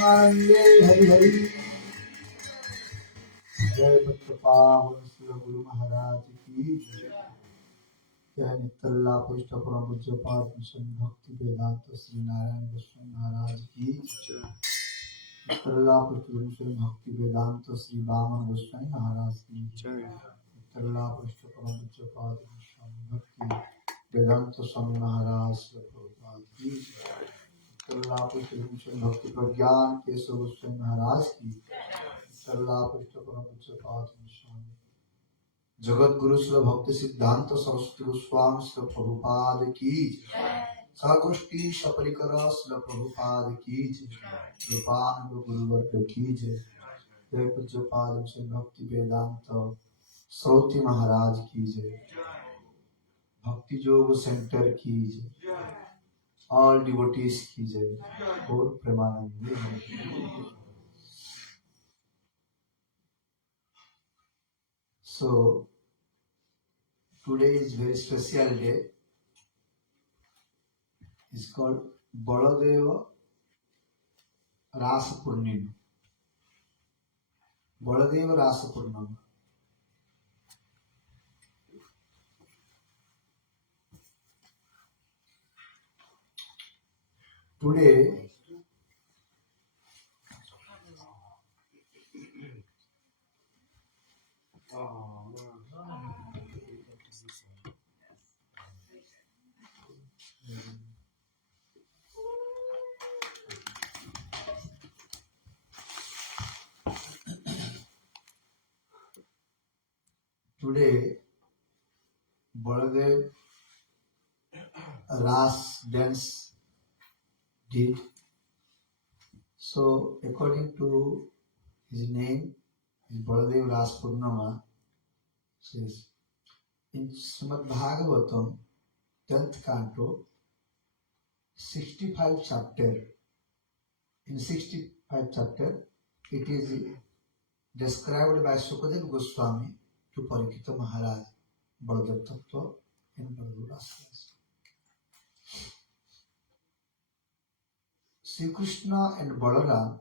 हरि हरि। जय पावन श्री गुरु महाराज की जय। नित्तल्ला पुष्ट परम पूज्य पाद भक्ति वेदांत श्री नारायण गोस्वामी महाराज की जय। नित्तल्ला पुष्ट गुरु श्री भक्ति वेदांत श्री वामन गोस्वामी महाराज की जय। नित्तल्ला पुष्ट परम पूज्य पाद भक्ति वेदांत स्वामी महाराज श्री प्रभुपाद की जय। नित्तल्ला पुष्ट गुरु श्री भक्ति प्रज्ञान केशव गोस्वामी महाराज की जगत गुरु श्री भक्ति सिद्धांत सरस्वती गोस्वामी श्री प्रभुपाद की सगोष्ठी सपरिकर श्री प्रभुपाद की रूपान गुरुवर्ग की जय। पूज्यपाद श्री भक्ति वेदांत सरस्वती महाराज की जय। भक्ति योग सेंटर की जय। ऑल डिवोटीज की जय और Premanand. So today is very special day. It's called Baladeva Rasa Purnima. Baladeva Rasa Purnima. Today Baladev Ras dance did. So according to his name, is Baladev Ras Purnama, says in Srimad Bhagavatam 10th canto 65 chapter. In 65 chapter, it is described by Sukadeva Goswami to Parikita Maharaj, Baladev Tattva and Baladev Rasa. Sri Krishna and Balaram,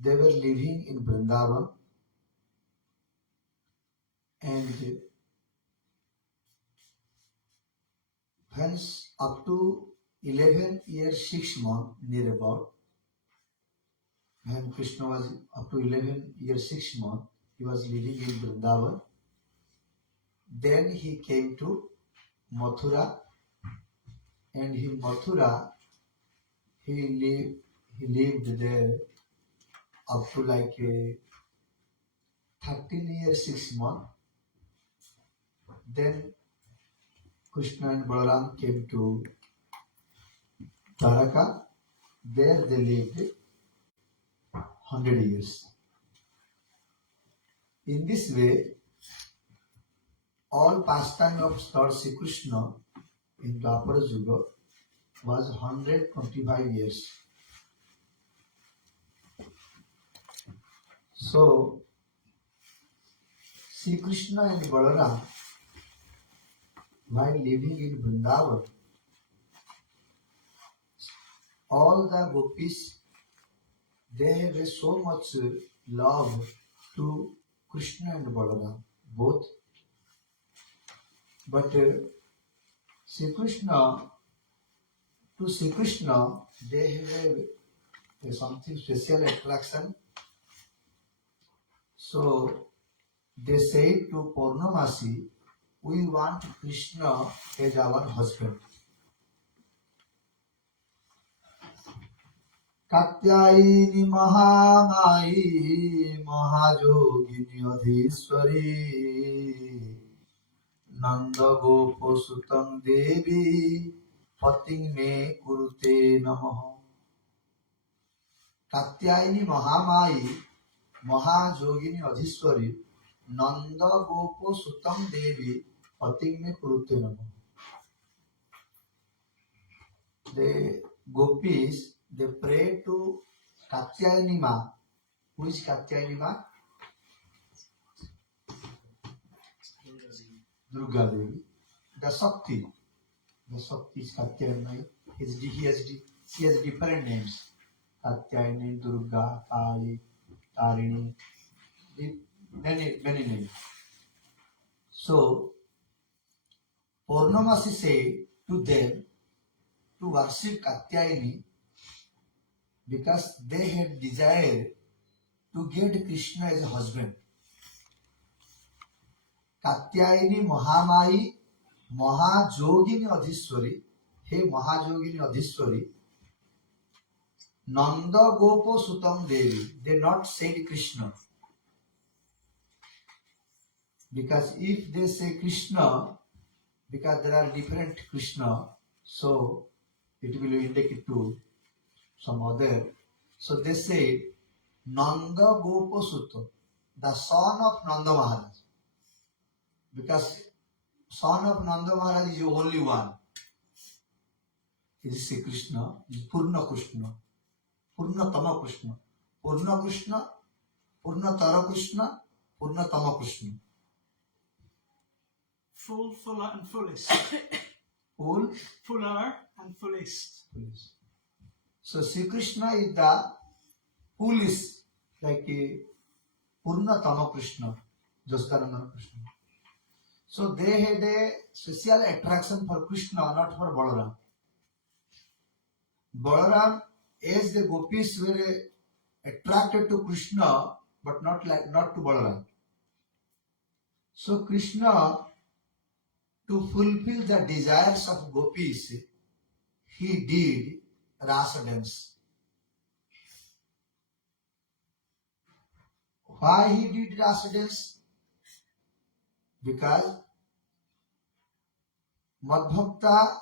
they were living in Vrindavan, and hence up to 11 years 6 months near about, when Krishna was up to 11 years 6 months, he was living in Vrindavan. Then he came to Mathura, and in Mathura he lived there up to like 13 years 6 months. Then Krishna and Balaram came to Dwaraka. There they lived 100 years. In this way, all pastime of Lord Sri Krishna in Dwapara Yuga was 125 years. So, Sri Krishna and Balaram, while living in Vrindavan, all the gopis, they have so much love to Krishna and Balaram, both. But Sri Krishna, to Sri Krishna, they have something special attraction. So they say to Purnamasi, we want Krishna as our husband. Katyayini Mahamayi Mahajogini Adhishwari Nanda Gopo Sutam Devi Pating Me Kurute Namaha. Katyayini Mahamayi Mahajogini Adhishwari Nanda Gopo Sutam Devi Pating Me Kurute Namaha. The gopis, they pray to Katyayani Ma. Who is Katyayani Ma? Durga Devi. The Shakti. The Shakti is Katyayani Ma. She has different names. Katyayani, Durga, Kali, Tarini. Many names. So, Purnamasi say to them to worship Katyayani because they had desire to get Krishna as a husband. Katyayani Mahamayi Mahajogini Adhishwari, he Mahajogini Adhishwari, Nanda Gopo Sutam Devi. They not said Krishna. Because if they say Krishna, because there are different Krishna, so it will indicate to some other. So they say Nanda Gopa Sutta, the son of Nanda Maharaj. Because son of Nanda Maharaj is only one. It is Sri Krishna, it is Purna Krishna, Purnatama Krishna, Purna Krishna, Purnatara Krishna, Purnatama Krishna. Full, fuller and fullest. Full, Fuller and fullest. So Sri Krishna is the fullest, like a Purnatama Krishna, Jasadananda Krishna. So they had a special attraction for Krishna, not for Balaram. Balaram, as the gopis were attracted to Krishna, but not to Balaram. So Krishna, to fulfill the desires of gopis, he did rasa dance. Why he did rasa dance? Because Madbhakta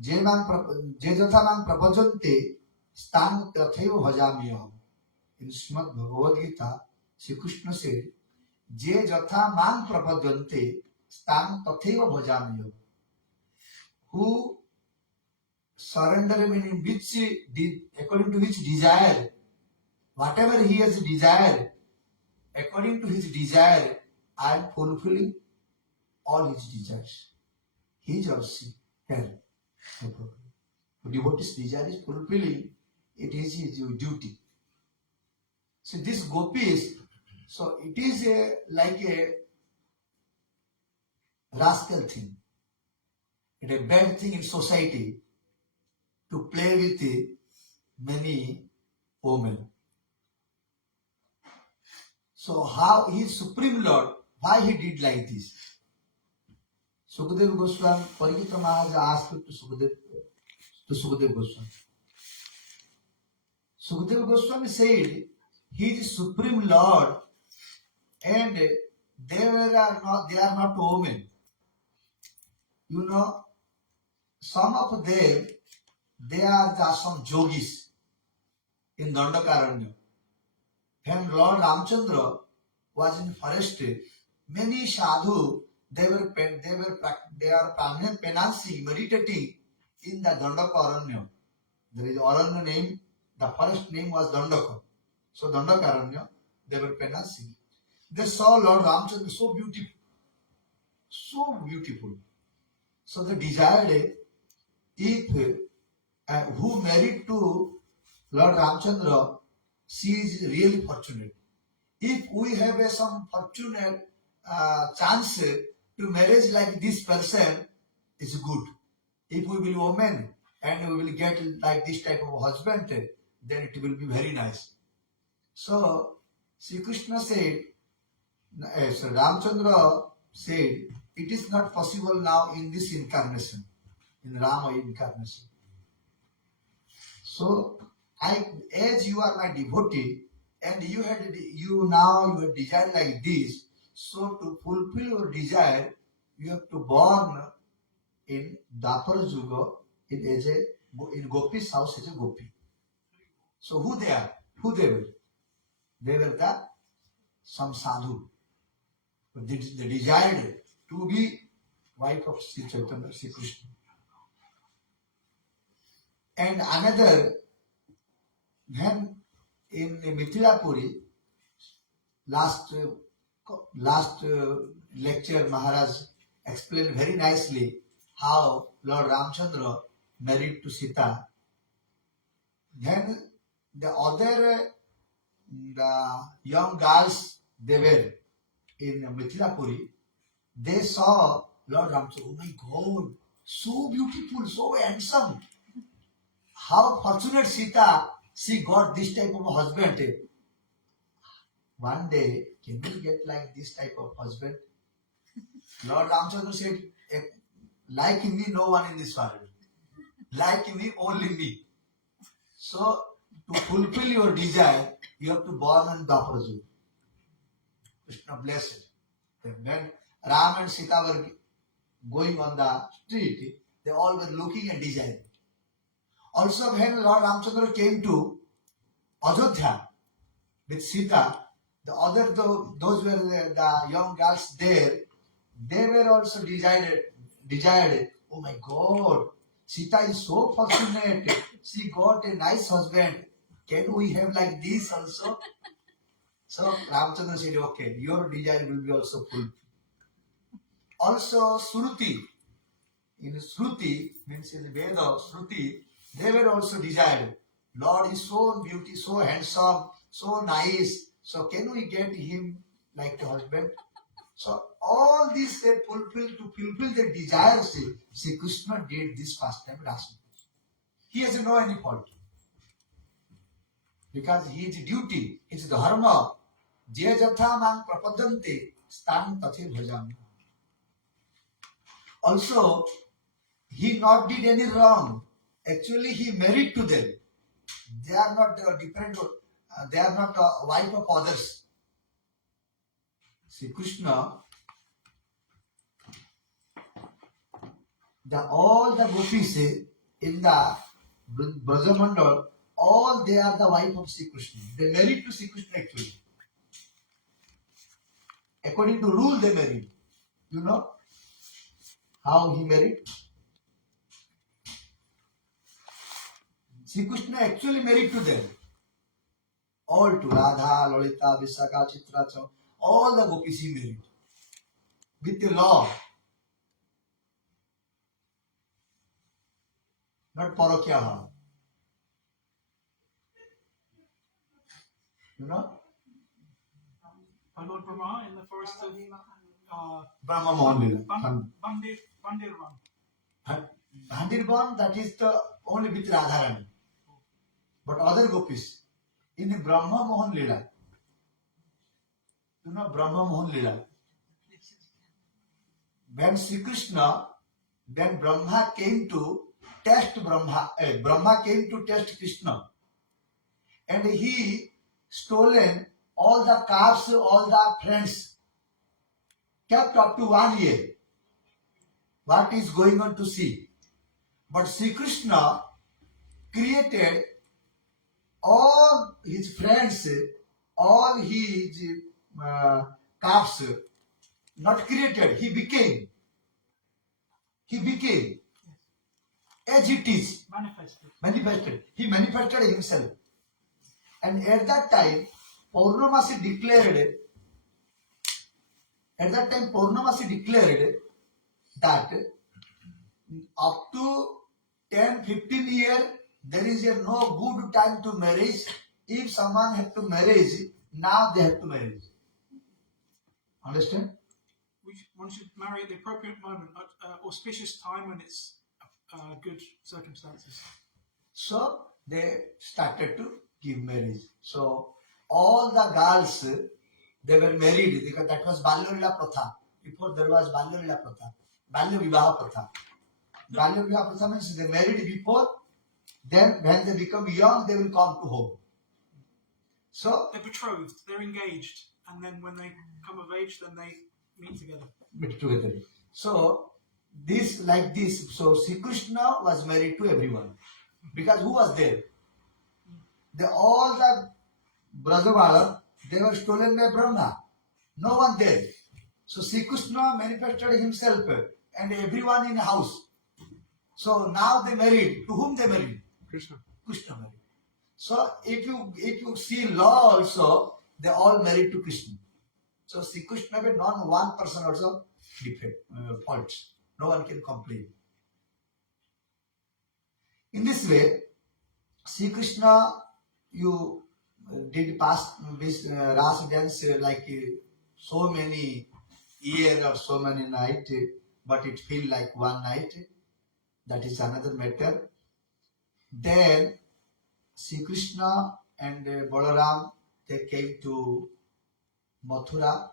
je jatha mang prabhajante stan tathaiva bhajamiyaham. In Srimad Bhagavad Gita, Sri Krishna said, Je jatha mang prabhajante stan tathaiva bhajamiyaham. Who surrender, meaning which, according to which desire, whatever he has desired, according to his desire, I am fulfilling all his desires. He is also here. No problem. Devotee's desire is fulfilling, it is his duty. So this gopis, so it is like a rascal thing. It is a bad thing in society to play with many women. So how his Supreme Lord, why he did like this? Sukadeva Goswami, Parikita Maharaj asked to Sukadeva Goswami. Sukadeva Goswami said, he is Supreme Lord and they are not women. You know, some of them, they are just some yogis in Dandakaranya. When Lord Ramchandra was in forest, many sadhu, they are permanent penancy, meditating in the Dandakaranya. There is Aranya name, the forest name was Dandaka. So Dandakaranya, they were penancy. they saw Lord Ramchandra so beautiful. So beautiful. So they desired if who married to Lord Ramchandra, she is really fortunate. If we have some fortunate chance to marriage like this person, is good. If we will woman and we will get like this type of husband, then it will be very nice. So Sri Krishna said, so Ramchandra said, it is not possible now in this incarnation, in Rama incarnation. So as you are my devotee, and you have desire like this, so to fulfill your desire, you have to born in Dapar Yuga in Gopi's house as a Gopi. So who they are? Who they were? They were some sadhu. They desired to be wife of Sri Chaitanya, Sri Krishna. And another, then in Mithilapuri, last lecture, Maharaj explained very nicely how Lord Ramchandra married to Sita. Then the other the young girls, they were in Mithilapuri, they saw Lord Ramchandra. Oh my God, so beautiful, so handsome. How fortunate Sita, she got this type of husband. One day, can we get like this type of husband? Lord Ramchandra said, like me, no one in this world. Like me, only me. So, to fulfill your desire, you have to born in Dapar Yuga. Krishna blessed. When Ram and Sita were going on the street, they all were looking and desiring. Also, when Lord Ramchandra came to Ajodhya with Sita, those were the young girls there, they were also desired. Oh my God, Sita is so fortunate. She got a nice husband. Can we have like this also? So Ramchandra said, okay, your desire will be also fulfilled. Also, Shruti, in Shruti, means in the Veda, Shruti, they were also desired. Lord is so beautiful, so handsome, so nice. So can we get him like a husband? So all these were fulfilled to fulfill the desires. Sri Krishna did this first time Rasa. He has no any fault. Because his duty, his dharma, je jatha mang prapadante, stan tathe bhajami. Also, he not did any wrong. Actually, he married to them. They are not different. They are not wife of others. Sri Krishna, all the gopis in the Brajamandal, all they are the wife of Sri Krishna. They married to Sri Krishna actually. According to rule, they married. You know how he married? Sri Krishna actually married to them. All to Radha, Lalita, Vishaka, Chitra, all the gopis he married. With the law. Not Parokya Bhava. You know? By Lord Brahma in the forest of Brahma Mohan Bandirvan. Bandirvan, that is the only with Radharani. But other gopis, in the Brahma Mohan Lila, you know Brahma Mohan Lila. When Sri Krishna, when Brahma came to test Brahma came to test Krishna, and he stolen all the calves, all the friends, kept up to 1 year. What is going on to see? But Sri Krishna created all his friends, all his calves, not created, he became as it is, manifested. He manifested himself. And at that time, Purnamasi declared At that time, Purnamasi declared that up to 10-15 years, there is no good time to marriage. If someone have to marriage, now they have to marry. Understand? One should marry at the appropriate moment, auspicious time when it's good circumstances. So they started to give marriage. So all the girls, they were married because that was Balya Lila Pratha. Before there was Balya Lila Pratha, Balya Vivaha Pratha. Balya Vivaha Pratha means they married before, then when they become young, they will come to home. So they're betrothed, they're engaged, and then when they come of age, then they meet together. So this like this. So Sri Krishna was married to everyone because who was there? All the Brajavara, they were stolen by Brahma. No one there. So Sri Krishna manifested himself and everyone in the house. So now they married. To whom they married? Krishna. Krishna married. So if you see law also, they all married to Krishna. So Sri Krishna had not one person also defect, faults. No one can complain. In this way, Sri Krishna, you did past this Ras dance like so many years or so many nights, but it feels like one night. That is another matter. Then Sri Krishna and Balaram, they came to Mathura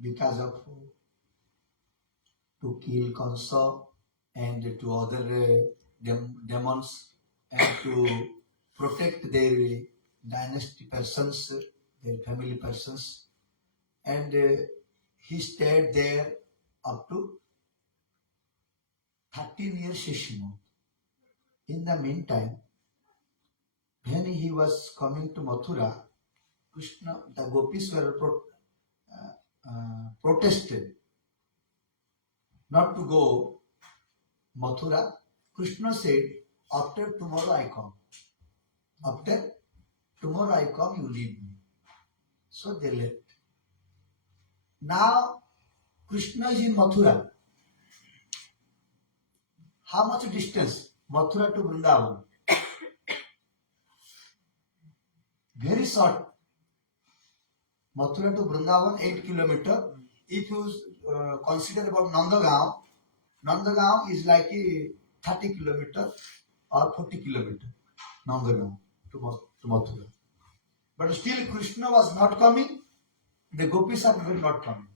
because of to kill Kansa and to other demons and to protect their dynasty persons, their family persons. And he stayed there up to 13 years, 6 months. In the meantime, when he was coming to Mathura, Krishna, the gopis were protested not to go Mathura. Krishna said, after tomorrow I come. After tomorrow I come, you leave me. So they left. Now Krishna is in Mathura. How much distance? Mathura to Vrindavan. Very short. Mathura to Vrindavan, 8 kilometers. If you consider about Nandagaon is like 30 kilometers or 40 kilometers. Nandagaon to Mathura. But still Krishna was not coming. The gopis are not coming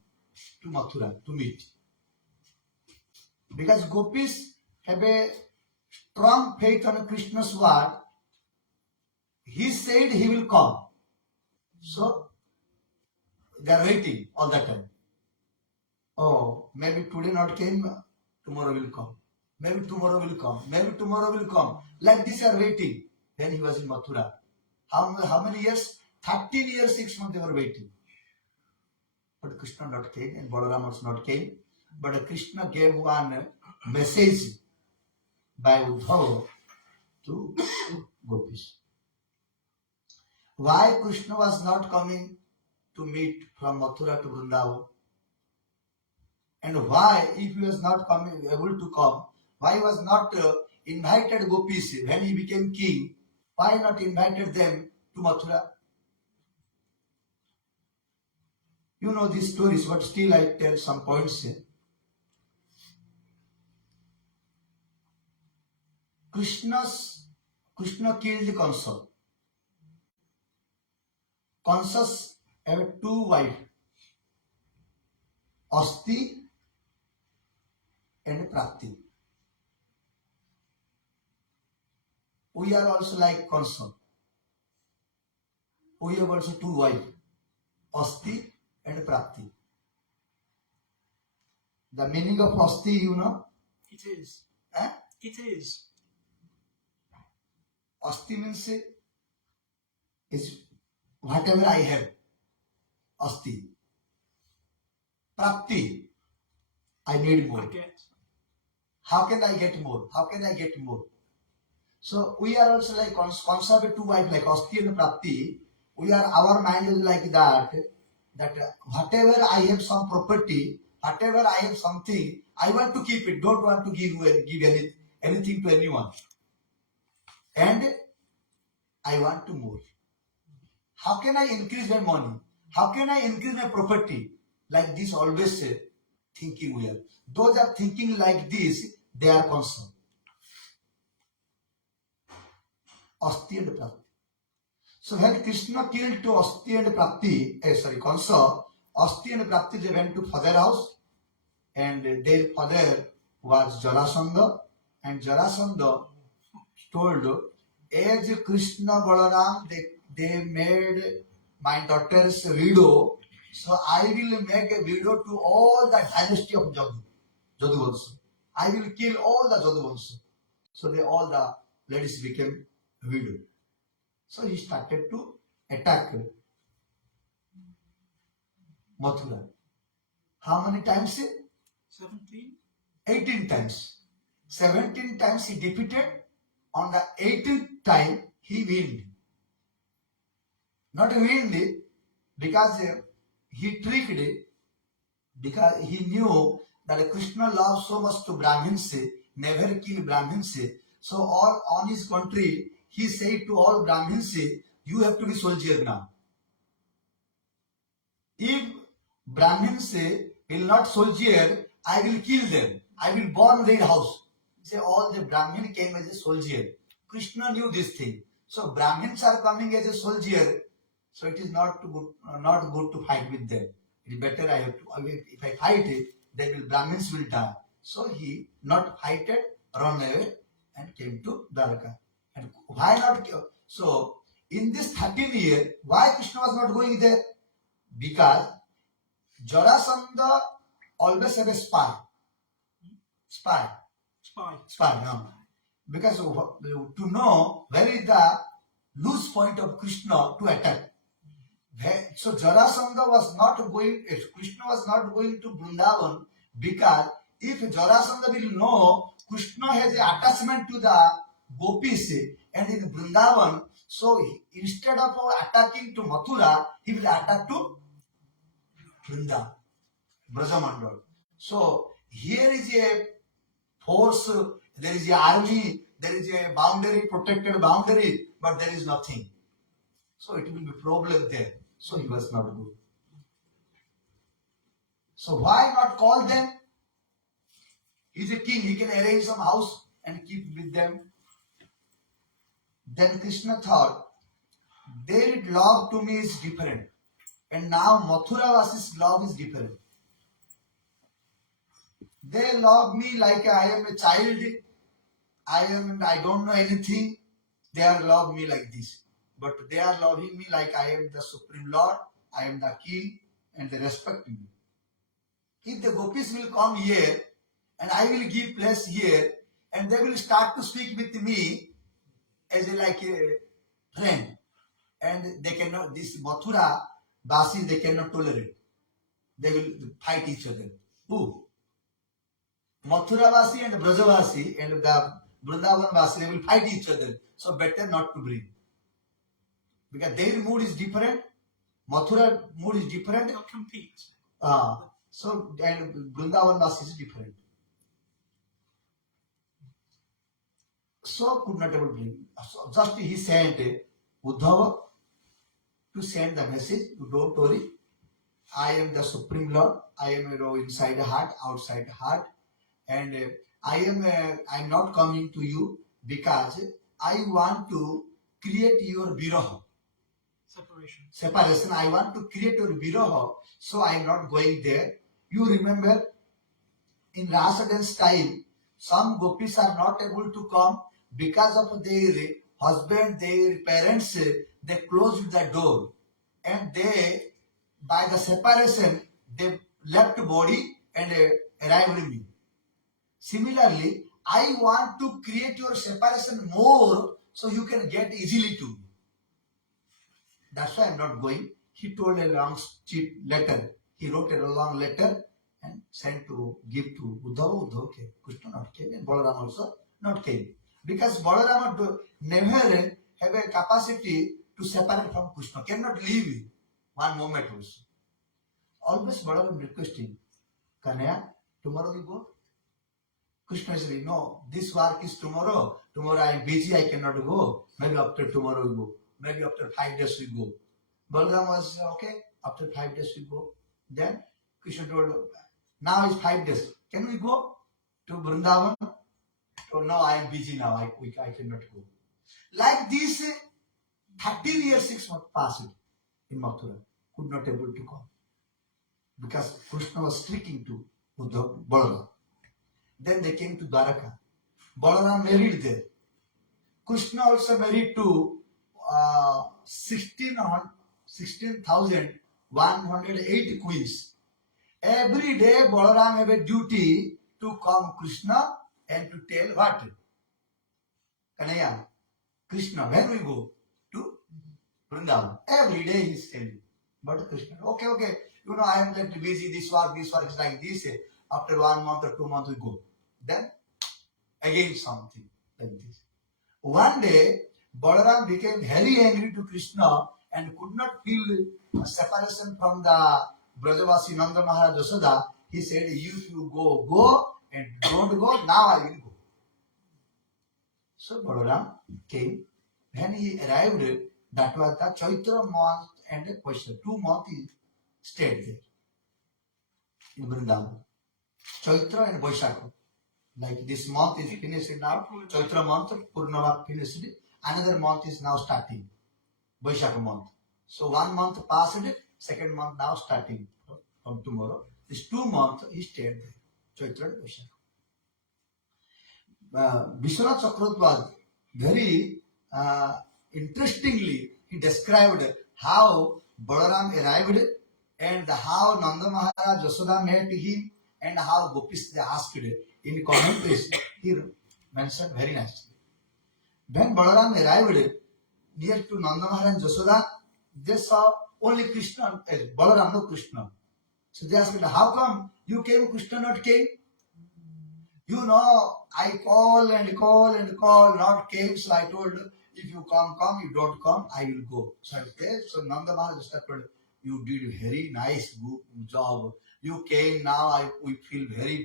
to Mathura to meet. Because gopis have a strong faith on Krishna's word. He said he will come. So they are waiting all the time. Oh, maybe today not came, tomorrow will come. Maybe tomorrow will come. Maybe tomorrow will come. Like this are waiting. Then he was in Mathura. How many years? 13 years, 6 months they were waiting. But Krishna not came and Balaram also not came. But Krishna gave one message by Uddhava to gopis. Why Krishna was not coming to meet from Mathura to Vrindavan? And why, if he was not able to come, why he was not invited gopis when he became king? Why not invited them to Mathura? You know these stories, but still I tell some points. Krishna killed Kansa. Kansa had 2 wives, Asti and Prati. We are also like Kansa. We have also 2 wives, Asti and Prati. The meaning of Asti, you know? It is. Eh? It is. Asti means is whatever I have. Asti. Prapti. I need more. I get. How can I get more? How can I get more? So we are also like conservative wife like Asti and Prapti. Our mind is like that. that whatever I have some property, whatever I have something, I want to keep it. Don't want to give anything to anyone. And I want to move. How can I increase my money? How can I increase my property? Like this always thinking we are. Those are thinking like this, they are concerned. Asti and Prapti. So when Krishna killed to Asti and Prapti, Kansa, Asti and Prapti, they went to father house, and their father was Jarasandha, and Jarasandha told, as Krishna Balaram, they made my daughter's widow, so I will make a widow to all the dynasty of Jaduvanshi. I will kill all the Jaduvanshi. So all the ladies became widow. So he started to attack Mathura. How many times? 17? 18 times. 17 times he defeated. On the 18th time, he win. Not win because he tricked it, because he knew that Krishna loves so much to Brahmins, never kill Brahmins. So all on his country, he said to all Brahmins, you have to be soldier now. If Brahmins will not soldier, I will kill them. I will burn their house. Say all the Brahmin came as a soldier. Krishna knew this thing. So Brahmins are coming as a soldier. So it is not good to fight with them. It is better if I fight it, then Brahmins will die. So he not fighted, run away and came to Dwarka. And why not? So in this 13 year, why Krishna was not going there? Because Jarasandha always have a spy. No. Because to know where is the loose point of Krishna to attack. So Jarasandha was not going, Krishna was not going to Vrindavan, because if Jarasandha will know Krishna has an attachment to the gopis and in Vrindavan, so instead of attacking to Mathura, he will attack to Vrindavan, Brajamandal. So here is a force, there is an army, there is a boundary, protected boundary, but there is nothing. So it will be problem there. So he was not good. So why not call them? He's a king, he can arrange some house and keep with them. Then Krishna thought, their love to me is different. And now Mathuravasis love is different. They love me like I am a child. I don't know anything. They are love me like this. But they are loving me like I am the Supreme Lord, I am the King, and they respect me. If the gopis will come here, and I will give place here, and they will start to speak with me as like a friend, and they cannot, this Mathura Basi, they cannot tolerate. They will fight each other. Who? Mathura Basi and Brajavasi and the Vrindavan Basi, they will fight each other. So better not to bring. Because their mood is different, Mathura mood is different. They'll compete. So and Vrindavan Basi is different. So could not able to bring. So just he sent Uddhava to send the message, don't worry, I am the Supreme Lord, I am inside the heart, outside the heart, and I am not coming to you because I want to create your viraha. Separation. I want to create your viraha, so I am not going there. You remember in Rasa dance time, some gopis are not able to come because of their husband, their parents, they closed the door, and they, by the separation, they left body and arrived in me. Similarly, I want to create your separation more so you can get easily to me. That's why I'm not going. He told a long letter. He wrote a long letter and sent to give to Uddhava. Uddhava came. Krishna not came, and Balaram also not came. Because Balarama never have a capacity to separate from Krishna. Cannot leave one moment also. always Balaram requesting, Kanaya, tomorrow we go. Krishna is saying, no, this work is tomorrow. Tomorrow I am busy, I cannot go. Maybe after tomorrow we go. Maybe after 5 days we go. Balaram was okay. After 5 days we go. Then Krishna told, now is 5 days. Can we go to Vrindavan? Oh, no, I am busy now. I cannot go. Like this, 13 years, 6 months passed in Mathura. Could not able to come. Because Krishna was speaking to Uddhav, Balaram. Then they came to Dwaraka. Balaram married there. Krishna also married to 16,108 queens. Every day Balaram have a duty to come Krishna and to tell what? Kanaya, Krishna, when we go to Vrindavan. Every day he is telling. But Krishna, okay, you know, I am getting busy, this work is like this. After 1 month or 2 months we go. Then again something like this. One day, Balaram became very angry to Krishna and could not feel a separation from the Brajavasi Nanda Maharaj Yashoda. He said, if you go, and don't go, now I will go. So Balaram came. When he arrived, that was the Chaitra month and Vaishakha. 2 months he stayed there in Vrindavan. Chaitra and Vaishakha. Like this month is finished now. Chaitra month, Purnama finished. Another month is now starting. Vaishakha month. So 1 month passed, 2nd month now starting from tomorrow. This 2 months he stayed there. Chaitra and Vaishakha. Vishwanath Chakravarti was very interestingly, he described how Balaram arrived and how Nanda Maharaj Yashoda met him and how Gopis they asked in commentaries. He mentioned very nicely. When Balaram arrived near to Nanda Maharaj and Yashoda, they saw only Krishna, Balaram, no Krishna. So they asked, how come you came, Krishna not came? You know, I call and call and call, not came. So I told, if you come, you don't come, I will go. So I said, so Nanda Maharaj told, you did a very nice job. You came now, we feel very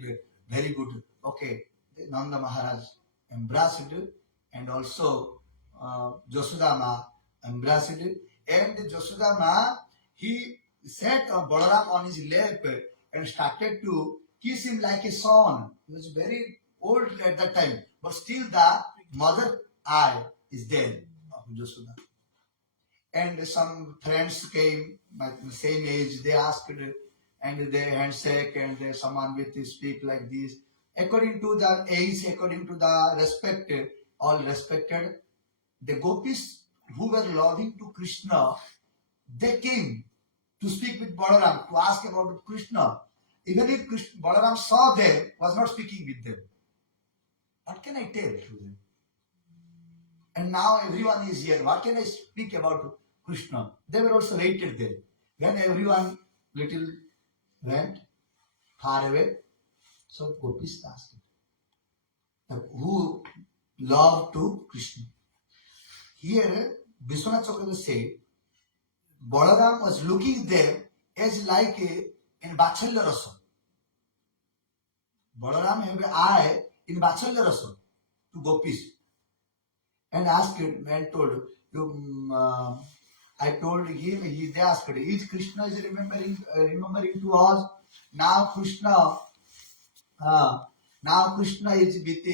good. Okay, Nanda Maharaj embraced it, and also Jasodama embraced it. And Jasodama, he sat on Balaram on his lap and started to kiss him like a son. He was very old at that time, but still the mother eye is there of Jasodama. And some friends came at the same age, they asked and they handshake and someone with speak like this. According to the age, according to the respect, all respected. The gopis who were loving to Krishna, they came to speak with Balaram, to ask about Krishna. Even if Balaram saw them, was not speaking with them. What can I tell to them? And now everyone is here. What can I speak about Krishna? They were also waited there. When everyone little went far away, so gopis asked who loved to Krishna. Here, Vishwanath Chakravarti said, Balaram was looking there as like in Vatsalya Rasa. Balaram had an eye in Vatsalya Rasa to gopis. And asked and told, I told him, they asked, is Krishna is remembering to us? Now Krishna is with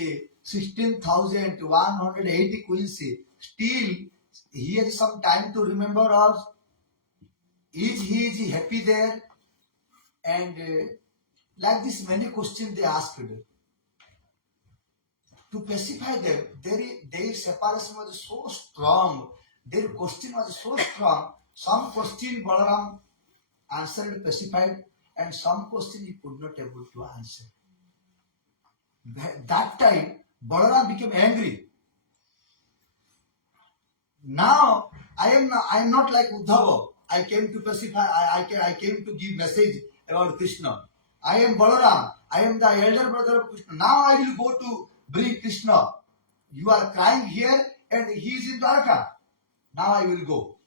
16,180 queens. Still, he has some time to remember us. Is he happy there? And like this, many questions they asked. To pacify them, their separation was so strong, their question was so strong. Some question Balaram answered pacified, and some question he could not able to answer. That time, Balaram became angry. Now, I am not like Uddhava. I came to pacify, I came to give message about Krishna. I am Balaram. I am the elder brother of Krishna. Now I will go to bring Krishna. You are crying here and he is in Dwarka. Now I will go.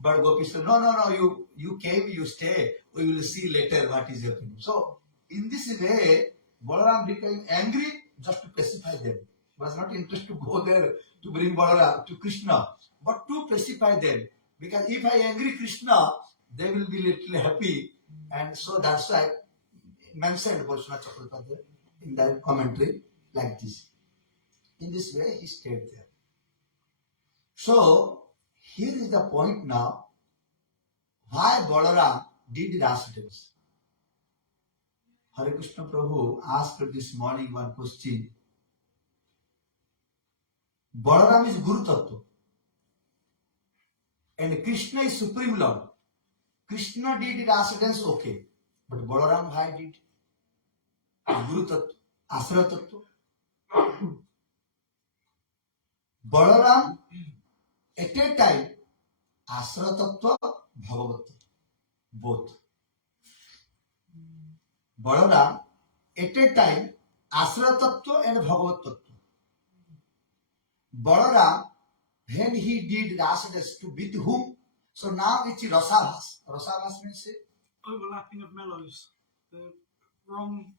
But Gopi said, no, you came, you stay. We will see later what is happening. So in this way, Balaram became angry just to pacify them. He was not interested to go there to bring Balaram to Krishna, but to pacify them. Because if I angry Krishna, they will be little happy, and so that's why mentioned Vaishnava Chakravarti in that commentary like this. In this way, he stayed there. So here is the point now. Why Balaram did Rasa dance? Hare Krishna Prabhu asked this morning one question. Balaram is Guru Tattva and Krishna is Supreme Lord. Krishna did Rasa dance, okay, but Balaram why did? Guru Tattva, Asra Tattva. Balaram at a time Asra Tattva, Bhagavat Tattva, both. Balaram at a time Asra Tattva and Bhagavat Tattva. Balaram, when he did Rasa dance, to with whom? So now it's Rasavas. Rasavas means overlapping of mellows, the wrong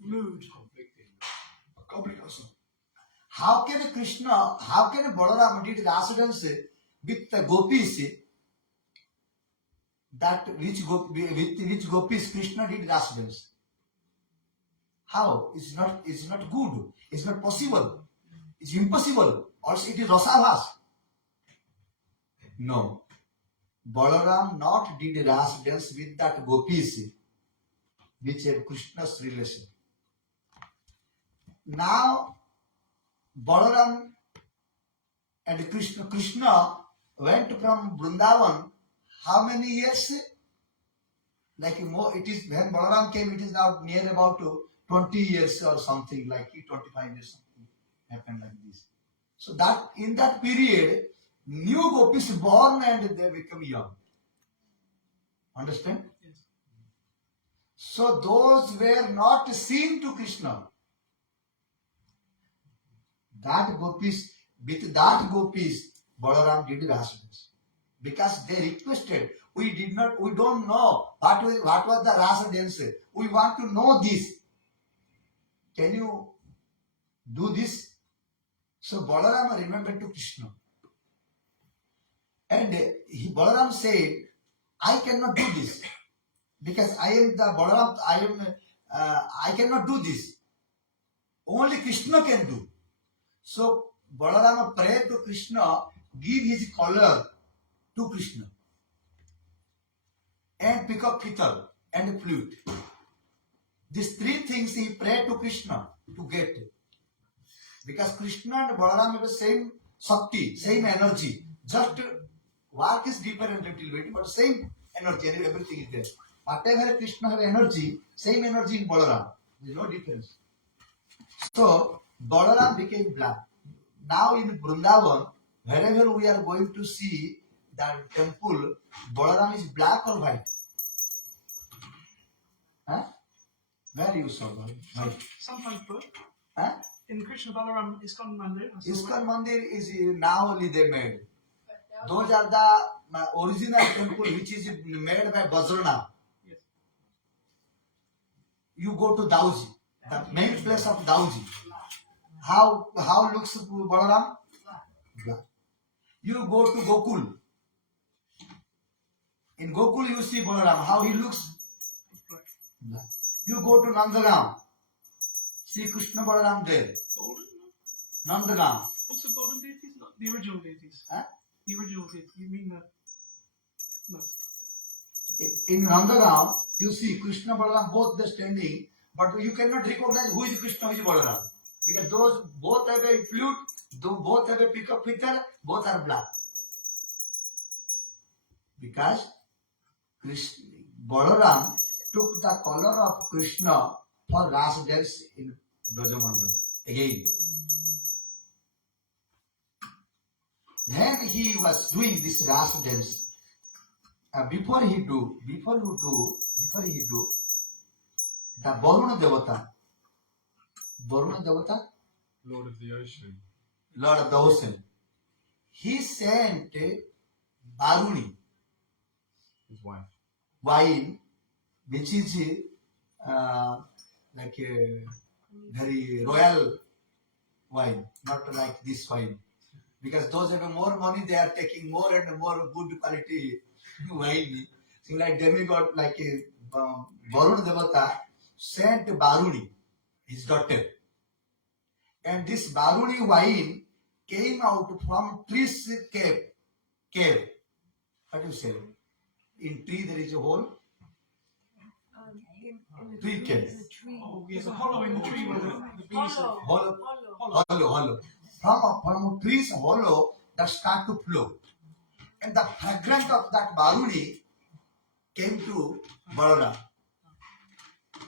mood. conflict also. How can Balaram did Rasa dance with the gopis? That with which gopis Krishna did Rasa dance? How? It's not good. It's not possible. It's impossible. Also, it is Rasavas. No. Balaram not did Rasa dance with that gopis, which have Krishna's relation. Now, Balaram and Krishna went from Vrindavan. How many years? Like more, it is when Balaram came. It is now near about 20 years or something, like 25 years. Something happened like this. So that in that period, new gopis born and they become young. Understand? Yes. So those were not seen to Krishna. That gopis, with that gopis, Balaram did Rasa dance. Because they requested, we don't know what was the Rasa dance. We want to know this. Can you do this? So Balaram remembered to Krishna. And Balaram said, I cannot do this. Because I am the Balaram, I cannot do this. Only Krishna can do. So Balaram prayed to Krishna, give his collar to Krishna. And pick up fiddle and flute. These three things he prayed to Krishna to get. Because Krishna and Balaram have the same Shakti, same energy. Just work is different a little bit, but same energy and everything is there. Whatever Krishna have energy, same energy in Balaram. There is no difference. So Balaram became black. Now in Vrindavan, wherever we are going to see that temple, Balaram is black or white? Huh? Where you saw white? Sometimes both. Huh? In Krishna Balaram Iskon Mandir. Iskon Mandir is now only they made. Those are the original temple which is made by Vajrana. Yes. You go to Dauji, the main place of Dauji. How looks Balaram? Black. You go to Gokul. In Gokul you see Balaram. How he looks? Black. You go to Nandagaon. See Krishna Balaram there. Golden? Nandagaon. What's the golden deities? Not the original deities. Huh? The original deities. You mean the... No. In Nandagaon, you see Krishna Balaram both they standing, but you cannot recognize who is Krishna, who is Balaram. Because those both have a flute, both have a pickup fiddle, both are black. Because Balaram took the color of Krishna for Rasa dance in Brajamandal. Again. When he was doing this Rasa dance, before he do, the Varuna Devata, Lord of the ocean. Lord of the ocean, he sent Varuni, His wife. wine, which is like a very royal wine, not like this wine. Because those have more money, they are taking more and more good quality wine. So like demigod, like a Varun Devata sent Baruni, his daughter. And this Baruni wine came out from tree's cave. What do you say? In tree there is a hole. Tree cave. Oh, there's a hollow in the tree where the bees are. Hollow. From tree's hollow that start to flow. And the fragrance of that Baruni came to Balaram.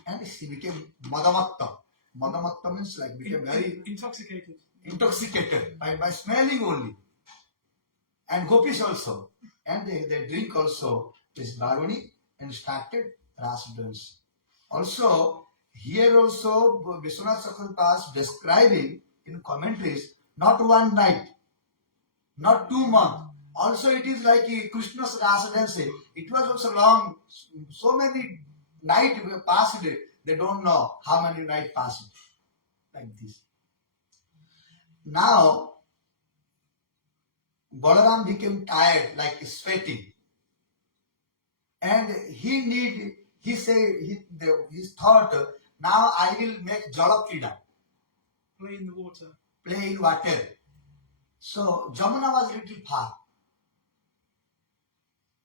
And she became Madamatta. Madamatta means like became very intoxicated by smelling only. And gopis also. And they drink also this Baruni and started Ras dance. Also, here also Vishwanath Chakravarti is describing in commentaries, not one night, not 2 months. Also it is like Krishna's Ras dance. It was also long, so many nights passed, they don't know how many nights passed. Like this. Now, Balaram became tired, like sweating. And he thought, now I will make Jalakrida. Play in the water. Play in water. So Jamuna was a little far.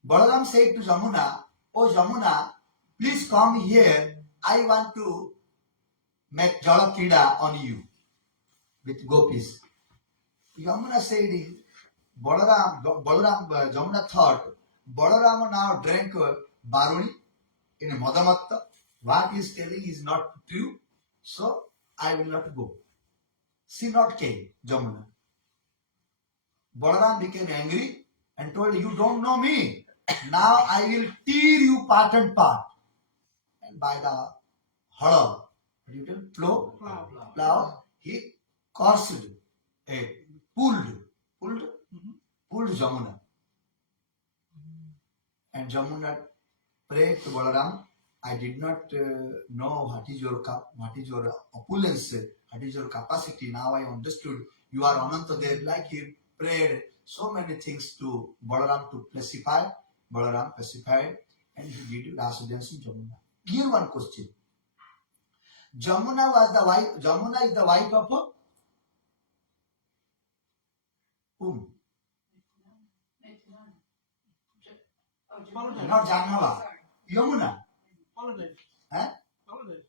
Balaram said to Jamuna, "Oh Jamuna, please come here. I want to make Jalakrida on you with gopis." Jamuna said, Jamuna thought, Balaram now drank Baruni in a Madamatta. What he is telling is not true, so I will not go. She not came, Jamuna. Balaram became angry and told, "You don't know me. Now I will tear you part and part." And by the hollow, plow, he cursed, pulled Jamuna. And Jamuna prayed to Balaram, "I did not know what is your opulence, what is your capacity. Now I understood. You are Ananta there." Like he prayed so many things to Balaram to pacify. Balaram pacified and he did Rasa dance in Jamuna. Here one question. Jamuna is the wife of whom? Not Janava. Yamuna. Holiday. Huh? Holiday.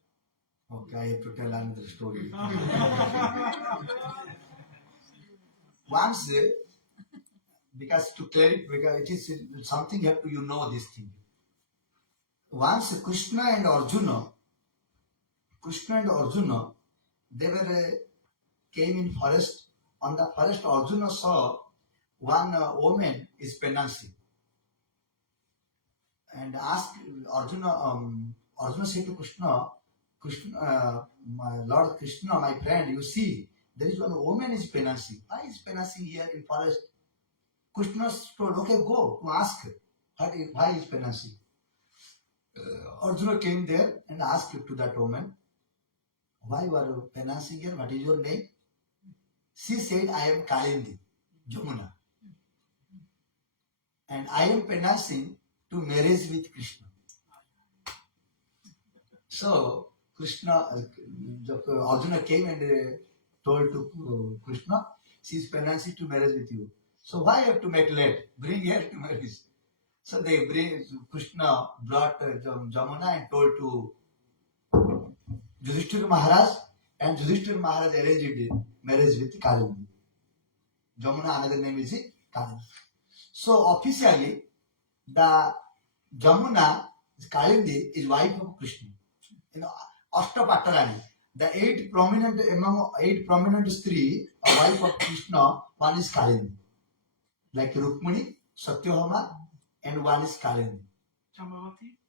Okay, I have to tell another story. Once, because it is something you have to know this thing. Once Krishna and Arjuna, they were came in forest. On the forest, Arjuna saw one woman is pregnancy, and asked Arjuna said to Krishna, my Lord Krishna, my friend, you see, there is one woman is pregnancy. Why is pregnancy here in forest? Krishna told, okay, go to ask her. Why is pregnancy? Arjuna came there and asked to that woman, "Why you are penacing here? What is your name?" She said, "I am Kalindi, Jamuna. And I am penacing to marriage with Krishna." So Arjuna came and told to Krishna, "She is penacing to marriage with you. So why you have to make late? Bring her to marriage." So Krishna brought Jamuna and told to Yudhishthira Maharaj, and Yudhishthira Maharaj arranged marriage with Kalindi. Jamuna, another name is Kalindi. So officially, the Jamuna, Kalindi, is wife of Krishna. Ashtapatarani, the eight prominent stree, a wife of Krishna, one is Kalindi. Like Rukmini, Satyabhama, and one is Kalindi.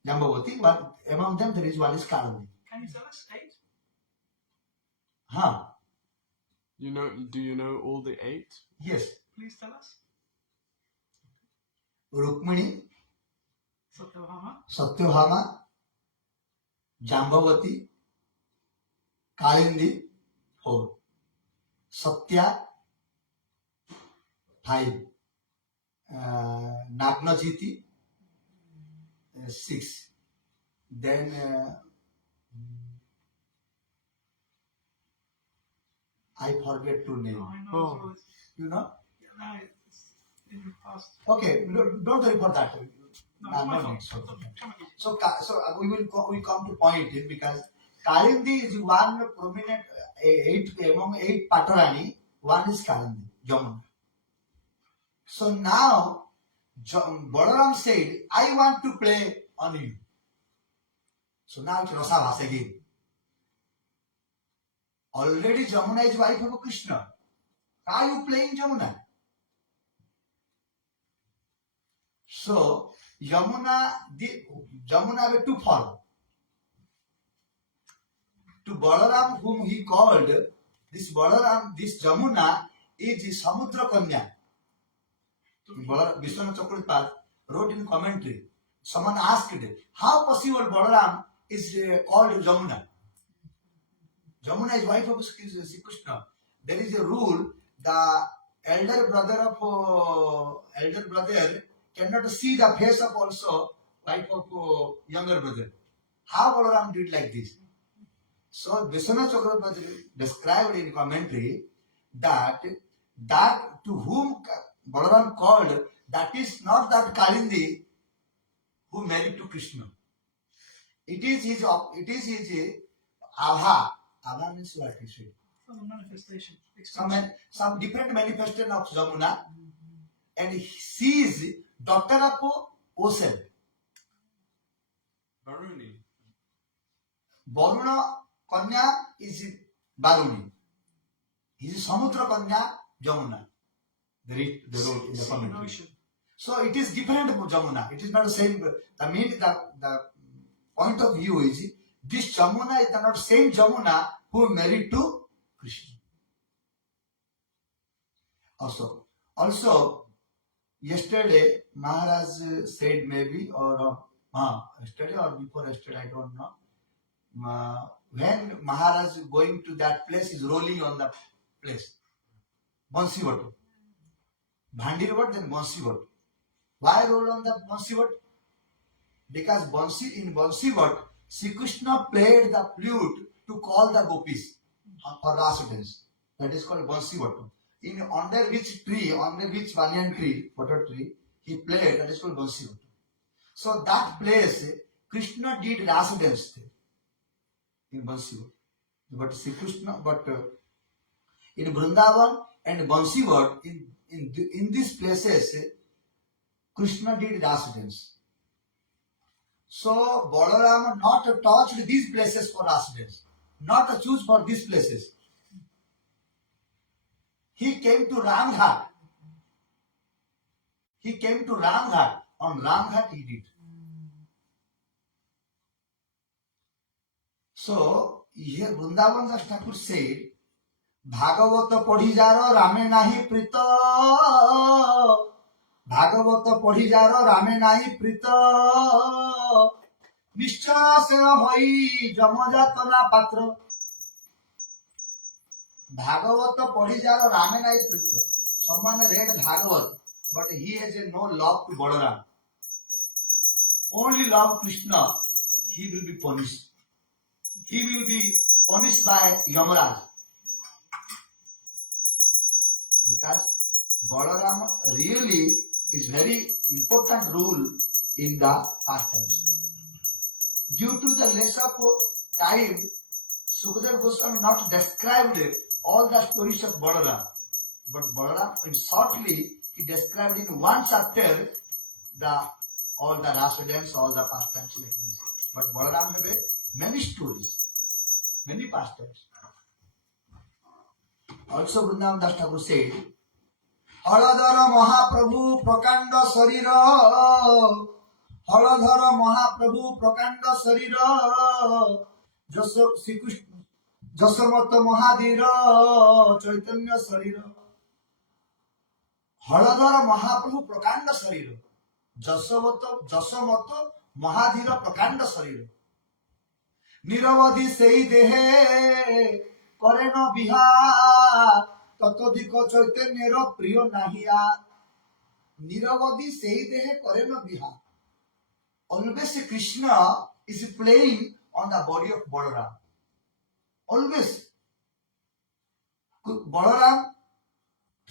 Jambavati, but among them there is one is Kalindi. Can you tell us 8? Huh? Do you know all the 8? Yes. Please tell us. Rukmini, Satyabhama, Jambavati, Kalindi, 4. Satya, 5. Nagnajiti, 6. Then I forget to name. Oh. You know? No, it's in the past. Okay, don't worry for that. No, No, it's my no fault. need. So, Come again. so we come to point here because Kalindi is one prominent among 8 Patarani. One is Kalindi, Jamuna. So now Balaram said, I want to play on you. So now it's Rasavas again. Already Jamuna is wife of Krishna. Are you playing Jamuna? So Jamuna have 2 forms. To Balaram, whom he called, this Balaram, this Jamuna is Samudra Kanya. Vishwanath Chakravarti wrote in commentary. Someone asked, how possible Balaram is called Jamuna? Jamuna is wife of Sri Krishna. There is a rule: the elder brother cannot see the face of also wife of younger brother. How Balaram did like this? So Vishwanath Chakravarti described in commentary that to whom Balaram called, that is not that Kalindi who married to Krishna. It is his Abha. Abha means what he said. Some manifestation. Some different manifestation of Jamuna, and she is daughter of Ocean. Varuni. Varuna Kanya is Varuni. He is Samudra Kanya Jamuna. The road in the commentary. So it is different from Jamuna. It is not the same. The point of view is this Jamuna is not same Jamuna who married to Krishna. Also, yesterday Maharaj said maybe yesterday or before yesterday, I don't know. When Maharaj going to that place, is rolling on the place. Bansivat. Bhandirvat, then Bansivat. Why roll on the Bansivat? Because in Bansivat, Sri Krishna played the flute to call the gopis for rasa dance. That is called Bansivat. Under which banyan tree, potato tree, he played, that is called Bansivat. So that place, Krishna did rasa dance in Bansivat. But Sri Krishna, in Vrindavan and Bansivat, in these places, Krishna did rasa dance. So Balaram not touched these places for rasa dance, not choose for these places. He came to Ramghat. On Ramghat he did. So here Vrindavan Das Thakur said, Bhagavata Padhijaro Rame Nahi Prita. Bhagavata Padhijaro Rame Nahi Prita. Nishcha Seva Bhai Jamajatana Patra. Bhagavata Padhijaro Rame Nahi Prita. Someone read Bhagavat, but he has no love to Balaram. Only love Krishna, he will be punished. He will be punished by Yamaraj. Because Balaram really is very important rule in the pastimes. Due to the less of time, Sukadeva Goswami not described all the stories of Balaram. But Balaram, shortly, he described in one chapter all the rasa dance, all the pastimes like this. But Balaram have many stories, many pastimes. Also, Vrindavan Das Thakur said, Haladhara Mahaprabhu Prakanda Sarira, Haladhara Mahaprabhu Prakanda Sarira, Jasamata Mahadira, Chaitanya Sarira. Haladhara Mahaprabhu Prakanda Sarira. যশমত মহাধীর প্রকাণ্ড শরীর নিরবধি সেই দেহে করেন বিহার ততোধিক চৈতন্যের প্রিয় নাহিয়া নিরবধি সেই দেহে করেন Bihar always Krishna is playing on the body of Balaram always Balaram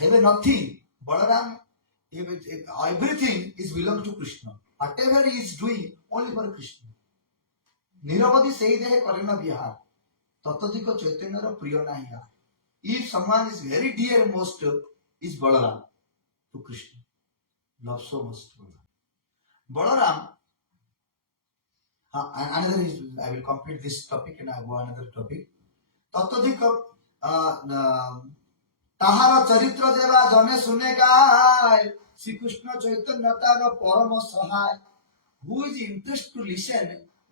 have nothing Balaram everything is belong to Krishna whatever he is doing only for Krishna নিরবধি সেই দেহে করেন বিহার ততোধিক চৈতন্যর প্রিয় নাহিয়া if someone is very dear most is Balaram to Krishna love so much Balaram another is I will complete this topic and I go another topic ততোধিক তাহার চরিত্র দেবা জনে শুনে গায় শ্রীকৃষ্ণ চৈতন্য তার পরম সহায় who is interested to listen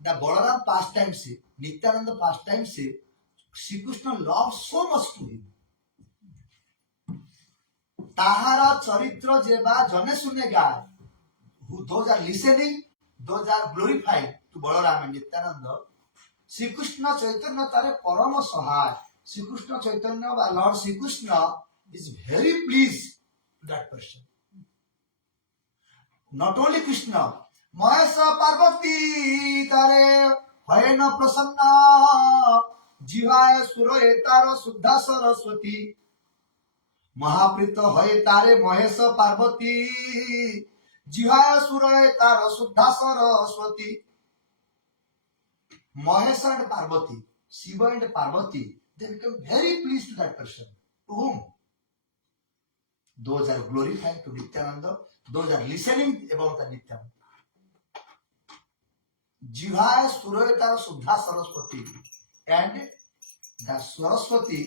the Balaram pastimes Nityananda pastimes Sri Krishna loves so much to him তাহার চরিত্র যেবা জনে শুনে গায় who those are listening those are glorified to Balaram and Nityananda Sri Krishna Chaitanya tare parama sahaya Sri Krishna Chaitanya by Lord Sri Krishna is very pleased to that person not only Krishna Mahesa Parvati tare hoye na prasanna jivaya suroye taro suddha saraswati Mahaprita hoye tare Mahesa Parvati jivaya suroye taro suddha saraswati Mahesa and Parvati Shiva and Parvati they become very pleased to that person to whom those are glorifying to Nityananda those are listening about the Nityananda Jivaya Surayatara Suddha Saraswati and the Saraswati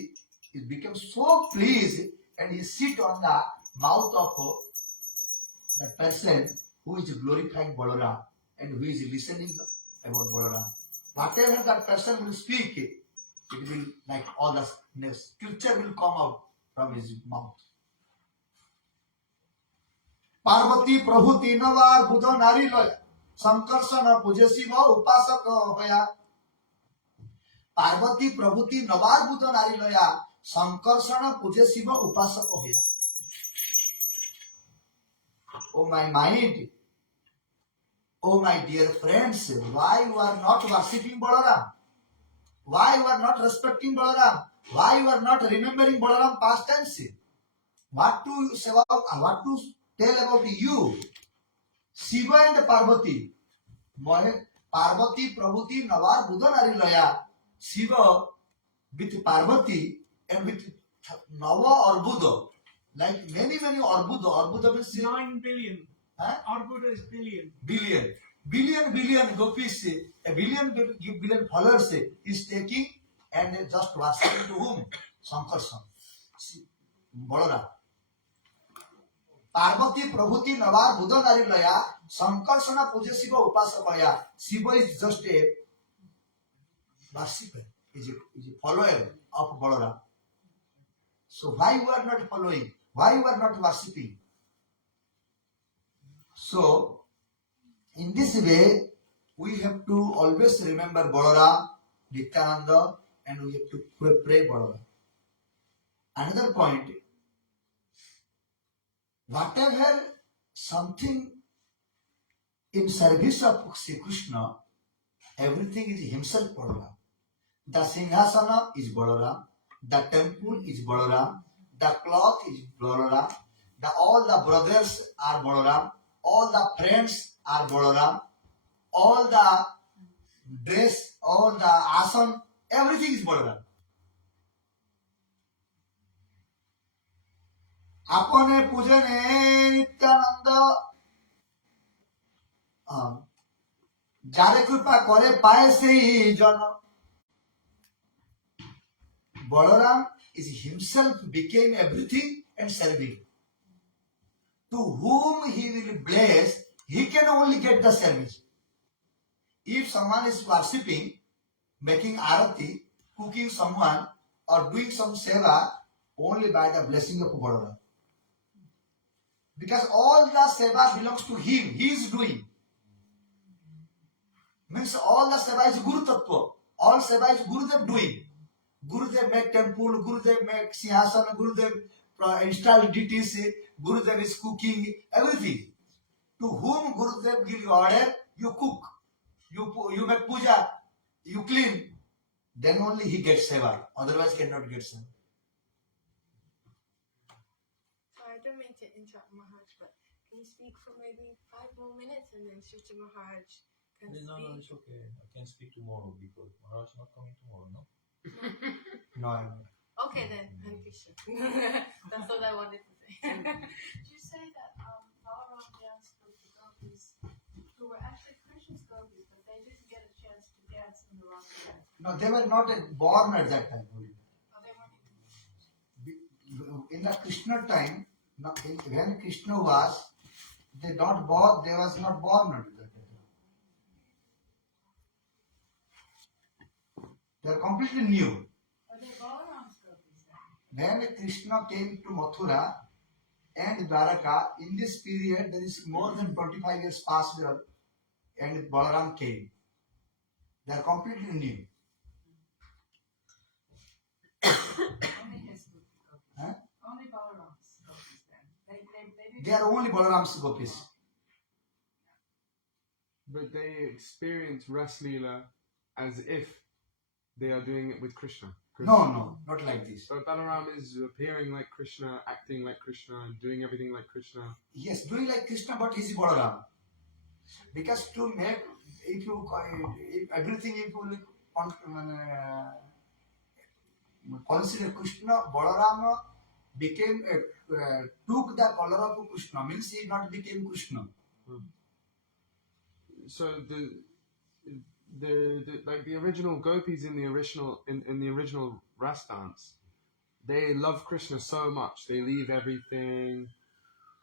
is become so pleased and he sit on the mouth of that person who is glorifying Balaram and who is listening about Balaram. Whatever that person will speak, it will like all the scripture will come out from his mouth. Parvati Prabhu Tinavar Buddha Nari Loya Sankarsana Puja Shiva Upasaka Hoya Parvati Prabhuti Navar Buddha Nari Loya Sankarsana Puja Shiva Upasaka Hoya Oh my mind Oh my dear friends, why you are not worshipping Balaram? Why you are not respecting Balaram? Why you are not remembering Balaram past tense? What to say about, what to tell about you? Shiva and Parvati. Parvati, Prabhuti, Navar, Buddha, Narilaya. Shiva with Parvati and with Nava or Buddha. Like many Arbuda. Arbuda means 9 billion. Huh? Arbuda is billion. Billion gopis, a billion followers is taking and just worshipping to whom? Sankarsana. Balaram. Parvati, Prabhuti, Navar, Buddha, Narilaya, Sankarsana, Puja Shiva, Upasakaya. Shiva is just a worshipper, is a follower of Balaram. So why you are not following? Why you are not worshipping? So, in this way, we have to always remember Balaram, Nityananda, and we have to pray Balaram. Another point, whatever something in service of Sri Krishna, everything is himself Balaram. The Singhasana is Balaram, the temple is Balaram, the cloth is Balaram, all the brothers are Balaram, all the friends are Balaram, all the dress, all the asan, everything is Balaram. Apane pujane Nityananda jare kripa kore paye sei jana. Balaram is himself became everything and serving. To whom he will bless, he can only get the service. If someone is worshipping, making arati, cooking someone, or doing some seva, only by the blessing of Balaram. Because all the seva belongs to him. He is doing. Means all the seva is Guru Tattva. All seva is Gurudev doing. Gurudev make temple, Gurudev make Sinhasana, Gurudev install deities, Gurudev is cooking, everything. To whom Gurudev gives order, you cook, you make puja, you clean, then only he gets seva. Otherwise cannot get seva. I don't mean to interrupt Maharaj, but can you speak for maybe 5 more minutes and then Sripad Maharaj can No, speak? it's okay. I can speak tomorrow because Maharaj not coming tomorrow, no? No, I'm not. Okay then, Hare Krishna. That's all I wanted to say. Did you say that Balaram danced with the gopis who were actually Krishna's gopis, but they didn't get a chance to dance in the Rasa dance? No, they were not born at that time. Oh, they weren't even. In the Krishna time, when Krishna was, they not born. They was not born at that time. They are completely new. Are they Balaram's gopis then? When Krishna came to Mathura and Dwaraka, in this period there is more than 25 years passed and Balaram came. They are completely new. Only his gopis. Huh? Only Balaram's gopis then. They didn't. They are only Balaram's gopis. But they experience Ras Leela as if they are doing it with Krishna. No, not like this. So Balaram is appearing like Krishna, acting like Krishna, and doing everything like Krishna. Yes, doing like Krishna, but he is Balaram. Because to make, if everything, if you consider Krishna, Balaram became took the color of Krishna, means he not became Krishna. So the like the original gopis in the original Ras dance, they love Krishna so much. They leave everything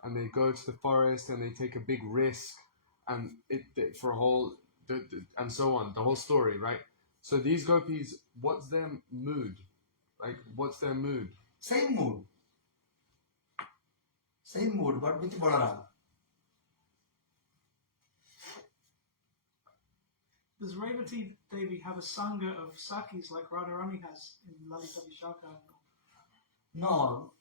and they go to the forest and they take a big risk and for a whole and so on, the whole story, right? So these gopis, what's their mood? Like, what's their mood? Same mood, but with Balaram. Does Revati Devi have a sangha of Sakis like Radharani has in Lalita Vishaka? No,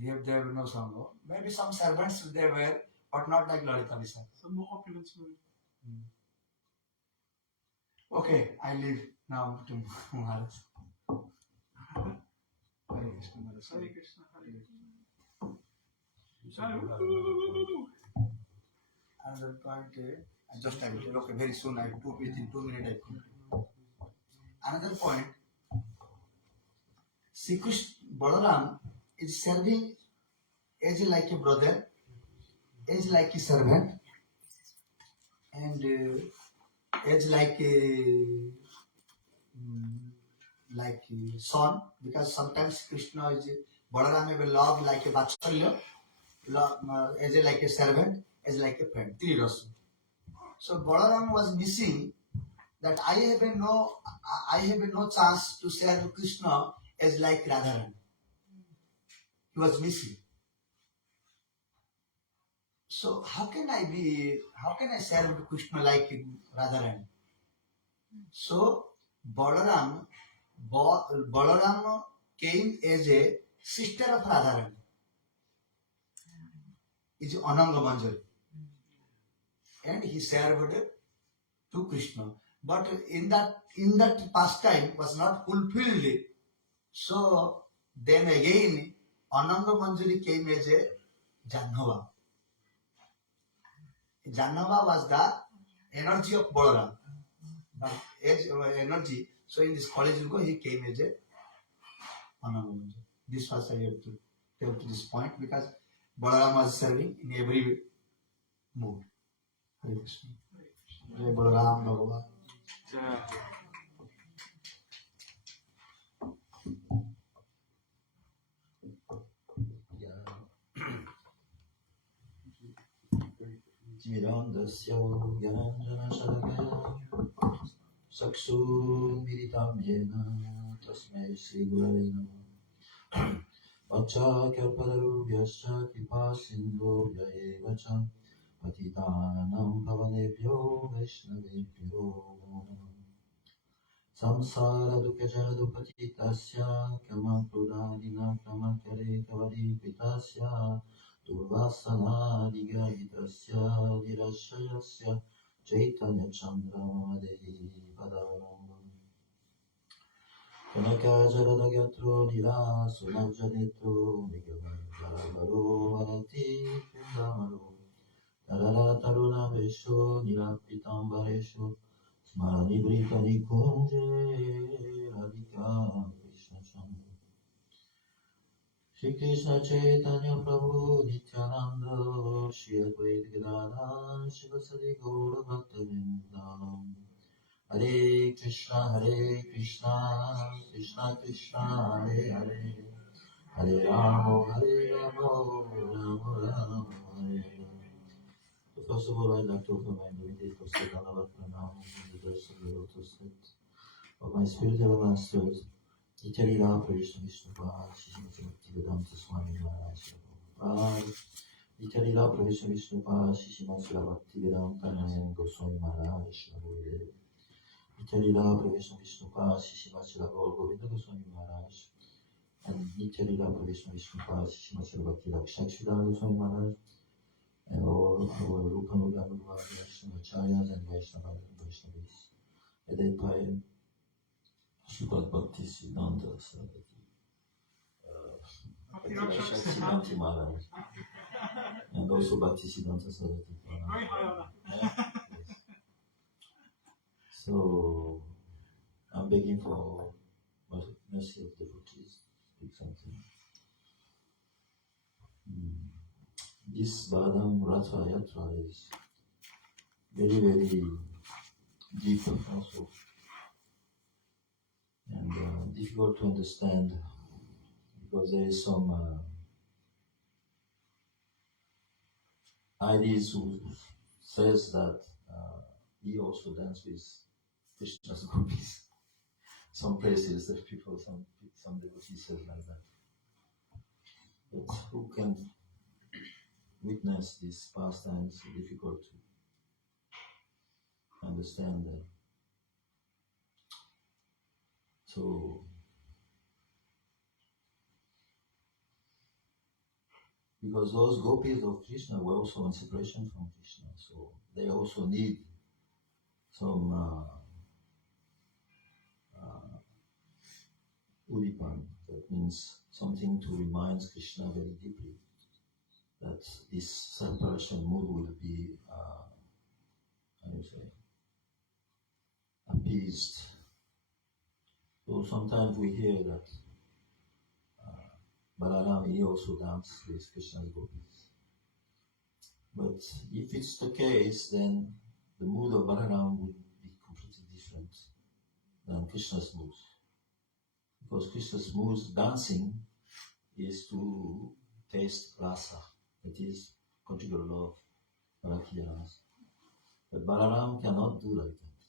they have no sangha. Maybe some servants they were, but not like Lalita Vishaka. It's a more opulent mood. Okay, I leave now to Maharaj. Hare Krishna, Maharaj. Hare Krishna, Hare Krishna. Another point, just I will, okay, very soon, within 2 minutes I complete. Another point, Sri Krishna, Balaram is serving as like a brother, as like a servant, and as like a son, because sometimes Krishna is, Balaram have a love like a Vatsalya, as like a servant, as like a friend, three rasa. So Balaram was missing that I have no chance to serve Krishna as like Radharani. He was missing. So how can I serve Krishna like Radharani? So Balaram came as a sister of Radharani. It's Ananga Manjari. And he served to Krishna. But in that pastime was not fulfilled. So then again Ananga Manjari came as a Janhava. Janhava was the energy of Balaram. Energy. So in this college Yuga he came as a Ananga Manjari. This was I have to tell to this point because Balaram was serving in every mood. Hare Krishna. Jai Balaram Bhagavan. Yeah. Mirandasya Gyananjana Shalakaya Saksu Miritam Jena Tasmai Sri Gurave Namaha Vacchākyapadarubhyascha kripasindhubhya eva ca patitānam pavanebhyo vaishnavebhyo namo namah. Samsara dukkha jaradupatitasya kamakrudadina kramakare kavarikritasya durvasana digrahitasya dirashayasya chaitanya chandramade padaram kanaka jaradagyatro nira sunavjanitro megavaro varati pindamaro tarara taruna vesho nirapitambaresho Smani Brita Nikunje Radhika Krishna Chandra Shri Krishna Chaitanya Prabhu Nityananda Shri Advaita Gadadhara Shivasadi Gaura Bhaktavinda Hare Krishna Krishna Krishna Hare Hare Hare Rama Rama Rama Hare Hare. First of all, I'd like to offer my meditators to Dhanavat Pranam in the dress of the lotus feet of my spiritual masters, Nityalila Krishna Vishnupada, Shishimati Bhaktivedanta Swami Maharāja Prabhupada, Nityalila Krishna Vishnupada, Shishimati Bhaktivedanta Nayan Goswami Maharāja Prabhupada, Nityalila Krishna Vishnupada, Shishimati Govinda Goswami Maharāja, and Nityalila Krishna Vishnupada, Shishimati Bhakti Rakshāk Goswami Maharāja, and all our Rupa Nuga Vaishnavacharyas and Vaishnavis. Led by Sripad Bhakti Siddhanta Saraswati, Bhakti Rakshāk Rakshāk Siddhanti Maharaj, and also Bhakti Siddhanta Saraswati. Very high honor. Yes. So I'm begging for mercy of devotees. Speak something. This Baladam Ratha Yatra is very, very deep also, and difficult to understand because there is some ideas who says that he also dances with Krishna's gopis. Some places that people, some devotees says like that. But who can witness these pastimes? Difficult to understand that. So because those gopis of Krishna were also in separation from Krishna, so they also need some udipan, that means something to remind Krishna very deeply that this separation mood will be appeased. So sometimes we hear that Balaram, he also dances with Krishna's gopis. But if it's the case, then the mood of Balaram would be completely different than Krishna's mood. Because Krishna's mood, dancing, is to taste rasa, that is conjugal love, Bhakti rasa. But Balaram cannot do like that.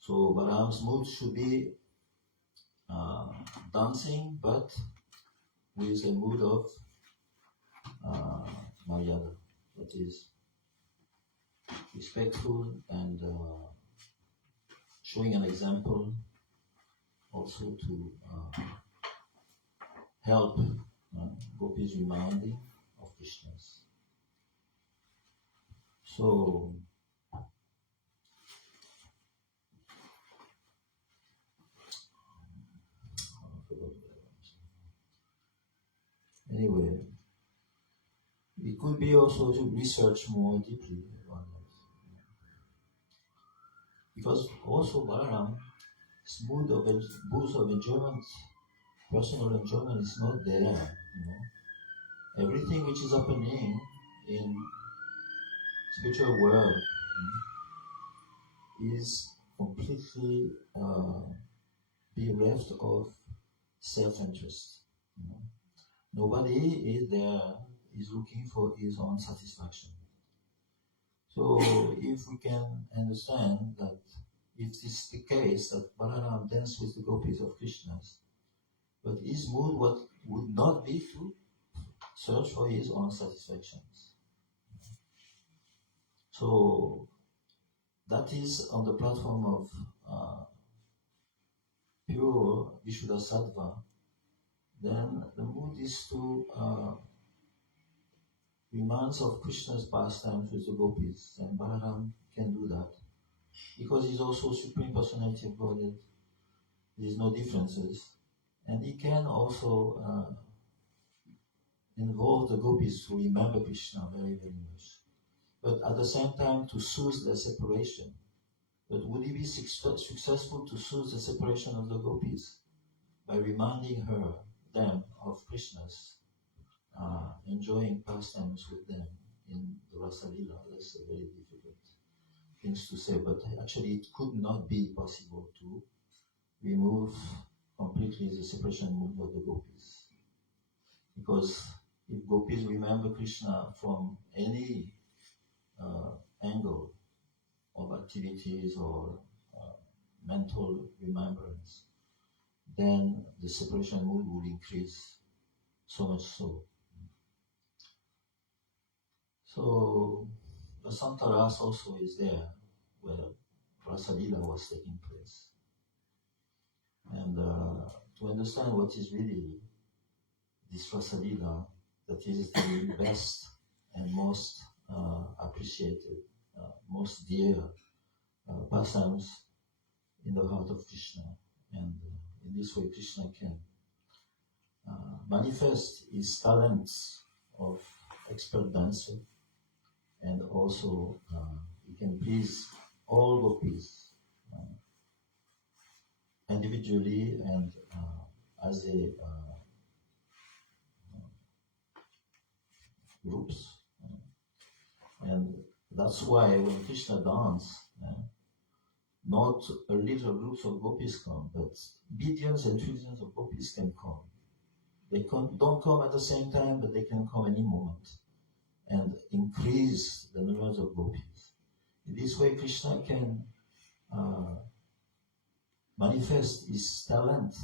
So Balaram's mood should be dancing, but with a mood of Maryada, that is respectful and showing an example, also to help gopis reminding of Krishna's. So anyway, it could be also to research more deeply about that. Because also Balaram's mood of enjoyment, personal enjoyment is not there, Everything which is happening in spiritual world is completely bereft of self-interest. Nobody is there is looking for his own satisfaction. So if we can understand that it is the case that Balaram danced with the gopis of Krishna, But his mood would not be to search for his own satisfactions. So that is on the platform of pure Vishuddha Sattva. Then the mood is to reminds of Krishna's pastimes with the gopis, and Balaram can do that because he's also Supreme Personality of Godhead. There's no differences, and he can also involve the gopis to remember Krishna very, very much, but at the same time to soothe their separation. But would he be successful to soothe the separation of the gopis by reminding them of Krishna's enjoying pastimes with them in the Rasa Lila? That's a very difficult things to say, but actually it could not be possible to remove completely the separation mood of the gopis. Because if gopis remember Krishna from any angle of activities or mental remembrance, then the separation mood will increase so much so. So the Santa Ras also is there where Rasa Lila was taking place. And to understand what is really this Rasa Lila, that is the best and most appreciated, most dear pastimes in the heart of Krishna. And in this way Krishna can manifest his talents of expert dancer, and also he can please all gopis individually and as a groups. And that's why when Krishna dances, not a little groups of gopis come, but billions and trillions of gopis can come. They don't come at the same time, but they can come any moment and increase the numbers of gopis. In this way, Krishna can manifest his talent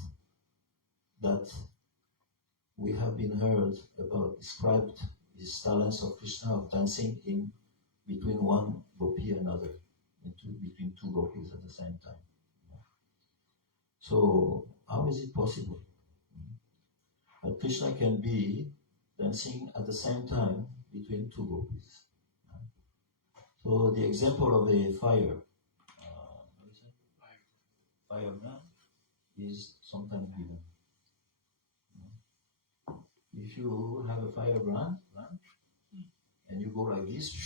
that we have been heard about, described his talents of Krishna of dancing in between one gopi and another, between two gopis at the same time. So how is it possible? But Krishna can be dancing at the same time between two gopis. So the example of a fire, firebrand, is sometimes given. If you have a firebrand and you go like this,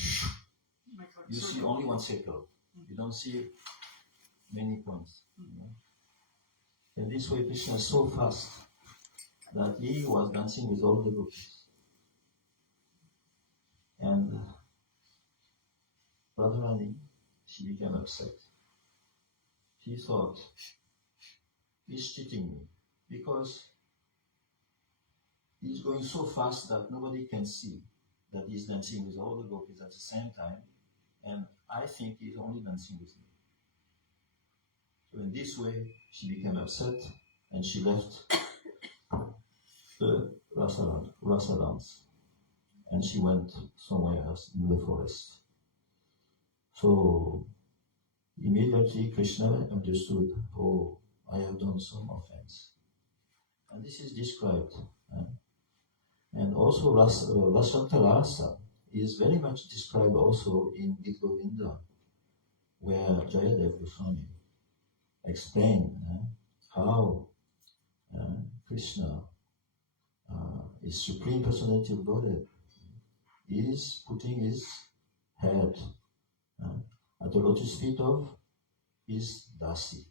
you see only one circle. You don't see many points. And this way Krishna is so fast that he was dancing with all the gopis. And Radharani, she became upset. She thought, he's cheating me because he's going so fast that nobody can see that he's dancing with all the gopis at the same time, and I think he's only dancing with me. So in this way, she became upset and she left the Rasa dance, and she went somewhere else in the forest. So immediately Krishna understood, oh, I have done some offense. And this is described. And also Rasanta Rasa is very much described also in Gita Govinda, where Jayadev Goswami explained how Krishna is Supreme Personality of Godhead, is putting his head at the lotus feet of his Dasi.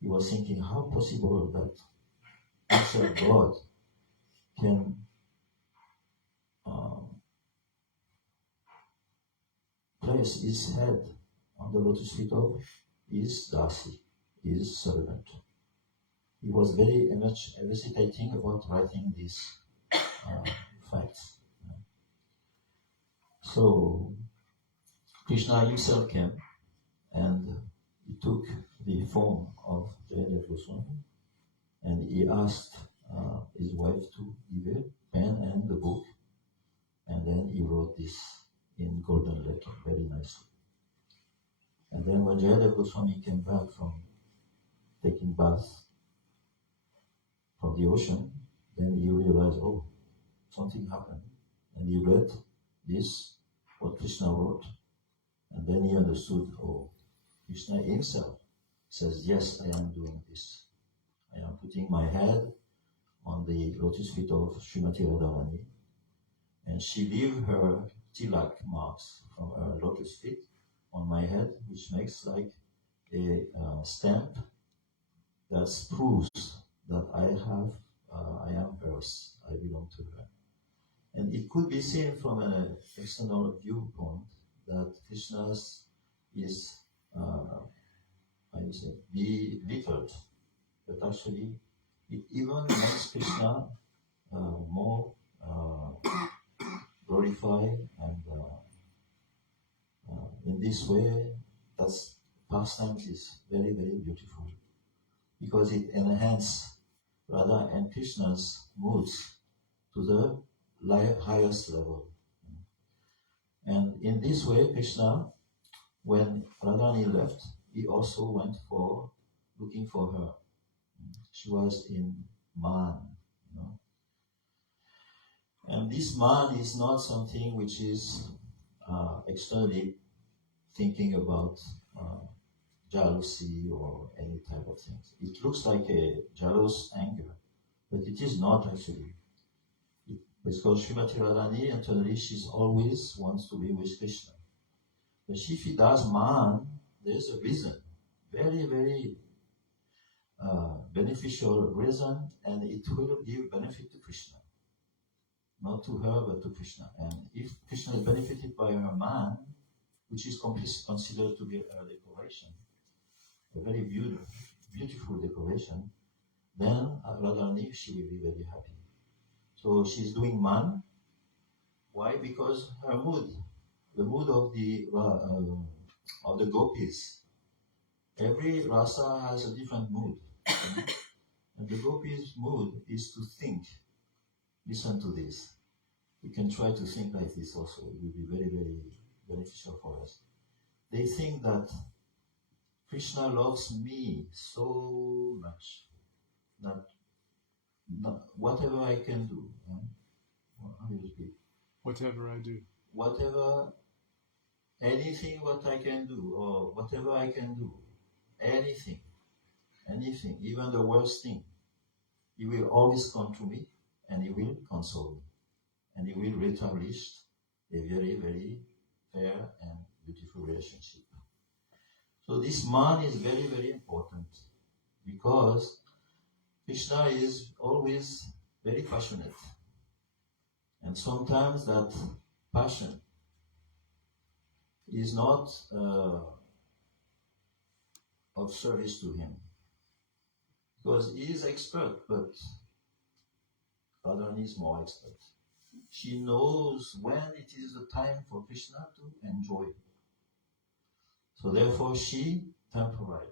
He was thinking, how possible that actual God can place his head on the lotus feet of his Dasi, his servant. He was very much hesitating about writing these facts. So Krishna himself came and he took the form of Jayadev Goswami and he asked his wife to give a pen and the book, and then he wrote this in golden letter, very nicely. And then when Jayadeva Goswami came back from taking bath from the ocean, then he realized, oh, something happened. And he read this, what Krishna wrote, and then he understood, oh, Krishna himself says, yes, I am doing this. I am putting my head on the lotus feet of Srimati Radharani, and she leave her tilak marks from her lotus feet on my head, which makes like a stamp that proves that I am hers, I belong to her. And it could be seen from an external viewpoint that Krishna is, belittled, but actually it even makes Krishna more glorified, and in this way, that's pastime is very, very beautiful, because it enhances Radha and Krishna's moods to the highest level. And in this way, Krishna, when Radharani left, he also went for looking for her. She was in Man, And this Man is not something which is externally thinking about jealousy or any type of things. It looks like a jealous anger, but it is not actually. Because Srimati Radharani internally, she always wants to be with Krishna. But if he does Man, there's a reason, very, very beneficial reason, and it will give benefit to Krishna. Not to her, but to Krishna. And if Krishna is benefited by her Man, which is considered to be a decoration, a very beautiful decoration, then Radharani, she will be very happy. So she's doing Man. Why? Because her mood, the mood of the gopis, every rasa has a different mood. And the gopis' mood is to think. Listen to this. We can try to think like this also. It will be very, very beneficial for us. They think that Krishna loves me so much that whatever I can do, how do you speak? Whatever I do. Anything what I can do, or whatever I can do, anything, even the worst thing, he will always come to me, and he will console me, and he will establish a very, very fair and beautiful relationship. So this Man is very, very important, because Krishna is always very passionate, and sometimes that passion is not of service to him, because he is expert, but Radharani is more expert. She knows when it is the time for Krishna to enjoy. So therefore she tempered.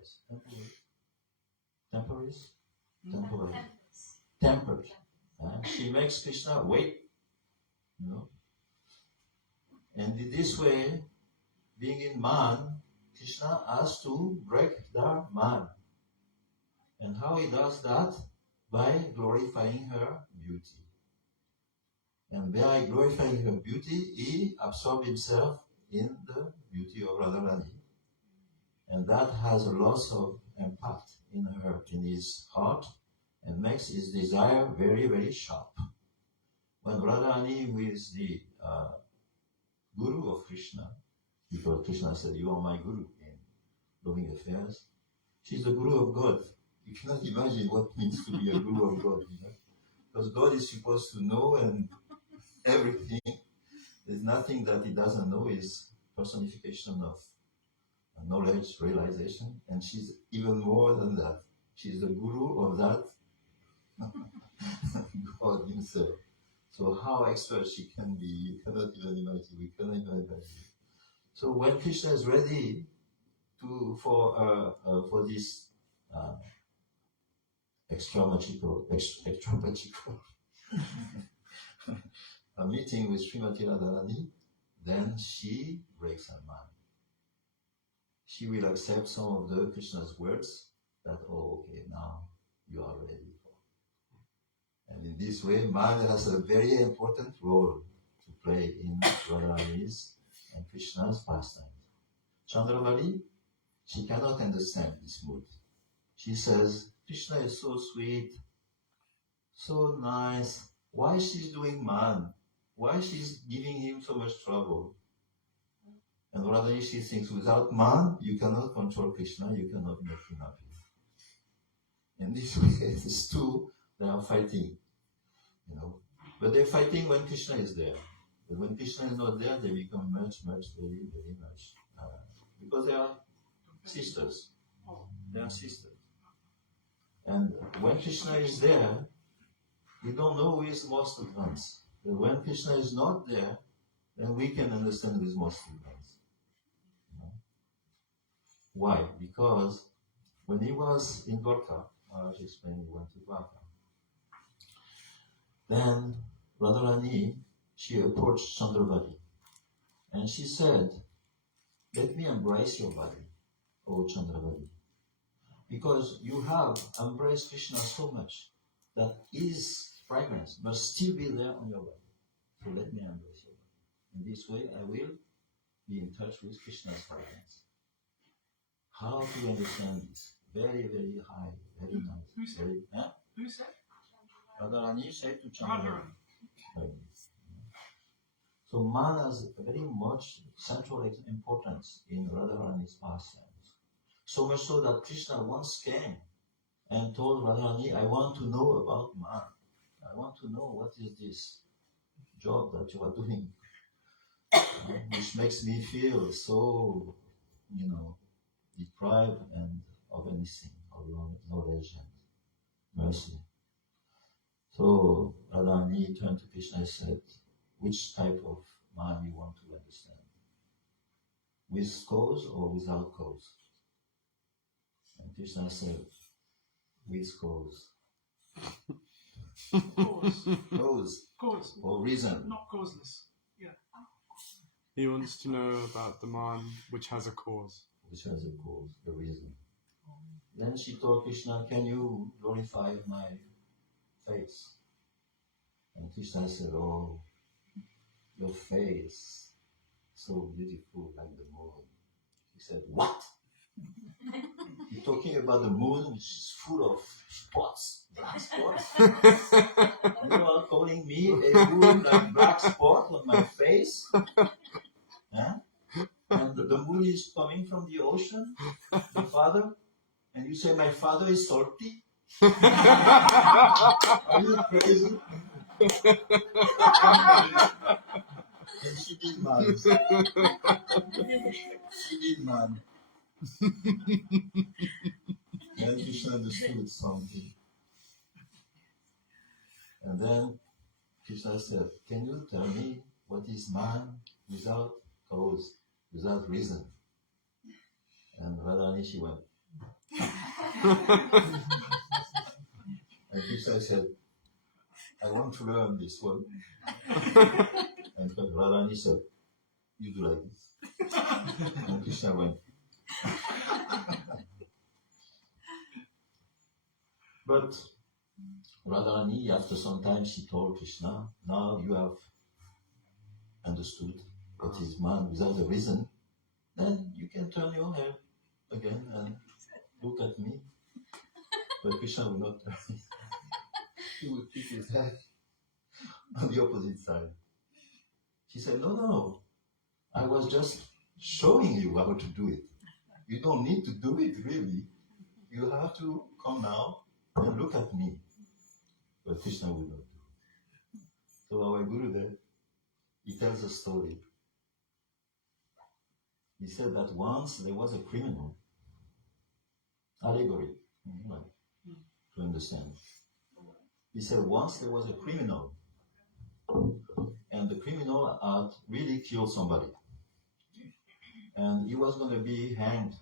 She makes Krishna wait, And in this way, being in Man, Krishna has to break the Man. And how he does that? By glorifying her beauty. And by glorifying her beauty, he absorbs himself in the beauty of Radharani. And that has a lot of impact in his heart, and makes his desire very, very sharp. When Radharani, who is the guru of Krishna, because Krishna said, you are my guru in loving affairs, she's the guru of God. You cannot imagine what it means to be a guru of God, because God is supposed to know and everything. There's nothing that he doesn't know. Is personification of knowledge, realization, and she's even more than that. She's the guru of that God himself. So how expert she can be, you cannot even imagine. We cannot even imagine. So when Krishna is ready for this extra magical, a meeting with Srimati Radharani, then she breaks her mind. She will accept some of the Krishna's words that, oh, okay, now you are ready for. And in this way, mind has a very important role to play in Radharani's and Krishna's pastime. Chandravali, she cannot understand this mood. She says, Krishna is so sweet, so nice. Why she's doing man? Why she's giving him so much trouble? And Radharani, she thinks, without man, you cannot control Krishna, you cannot make him happy. In this way, these two, they are fighting, you know. But they're fighting when Krishna is there. But when Krishna is not there, they become much, very, very much. Because they are sisters. They are sisters. And when Krishna is there, we don't know who is most advanced. But when Krishna is not there, then we can understand who is most advanced. You know? Why? Because when he was in Dwarka, Maharaj explained he went to Dwarka. Then Radharani, she approached Chandravali. And she said, let me embrace your body, O Chandravali. Because you have embraced Krishna so much that his fragrance must still be there on your body. So let me embrace your body. In this way, I will be in touch with Krishna's fragrance. How do you understand this? Very, very high, very nice. Who said? Very, Who said? Radharani said to Chandravali. Radharani. So man has very much central importance in Radharani's pastimes. So much so that Krishna once came and told Radharani, I want to know about man. I want to know what is this job that you are doing, which makes me feel so, deprived and of anything, of knowledge and mercy. So Radharani turned to Krishna and said, which type of man you want to understand? With cause or without cause? And Krishna said, with cause. Cause. Cause. Or reason. Not causeless. Yeah. He wants to know about the man which has a cause. Which has a cause, the reason. Then she told Krishna, can you glorify my face? And Krishna said, oh, your face, so beautiful like the moon. He said, what? You're talking about the moon which is full of spots, black spots? You are calling me a moon like black spot on my face? Huh? And the moon is coming from the ocean, the father? And you say my father is salty? Are you crazy? And she did man. She did man. And Krishna understood something. And then Krishna said, can you tell me what is man without cause, without reason? And Radharani, she went. And Krishna said, I want to learn this one. And Radharani said, you do like this. And Krishna went. But Radharani, after some time, she told Krishna, now you have understood what is man without a reason, then you can turn your head again and look at me. But Krishna will not turn. He would keep his head on the opposite side. She said, no, I was just showing you how to do it. You don't need to do it, really. You have to come now and look at me. But Krishna will not do it. So our Gurudev, he tells a story. He said that once there was a criminal. Allegory, to understand. He said once there was a criminal, and the criminal had really killed somebody. And he was going to be hanged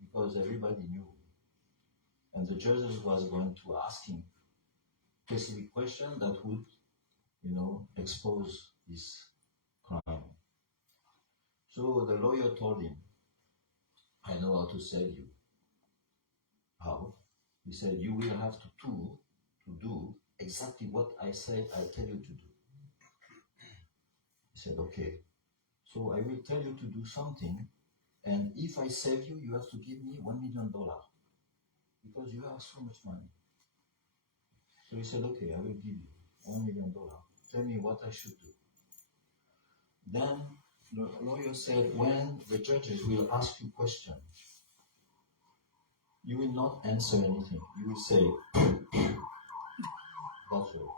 because everybody knew. And the judges was going to ask him specific question that would, expose this crime. So the lawyer told him, I know how to sell you. How? He said, you will have to do exactly what I say I tell you to do. He said, okay. So I will tell you to do something, and if I save you, you have to give me $1 million because you have so much money. So he said, okay, I will give you $1 million. Tell me what I should do. Then the lawyer said, when the judges will ask you questions, you will not answer anything. You will say, that's all.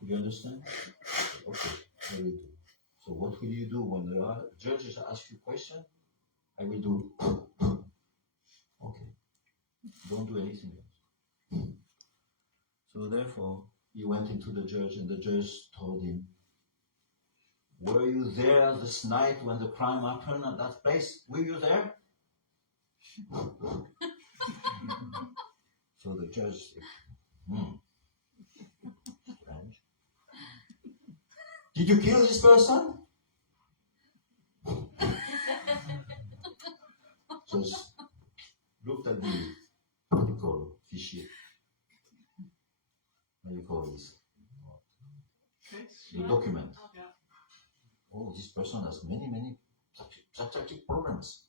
You understand? Okay, I will do. So what will you do when the judges ask you questions? I will do. Okay. Don't do anything else. So therefore, he went into the judge, and the judge told him, were you there this night when the crime happened at that place? Were you there? So the judge said, strange. Did you kill this person? Just looked at the, what you call fichier. What do you call this? The document. Yeah. Oh, this person has many psychiatric problems.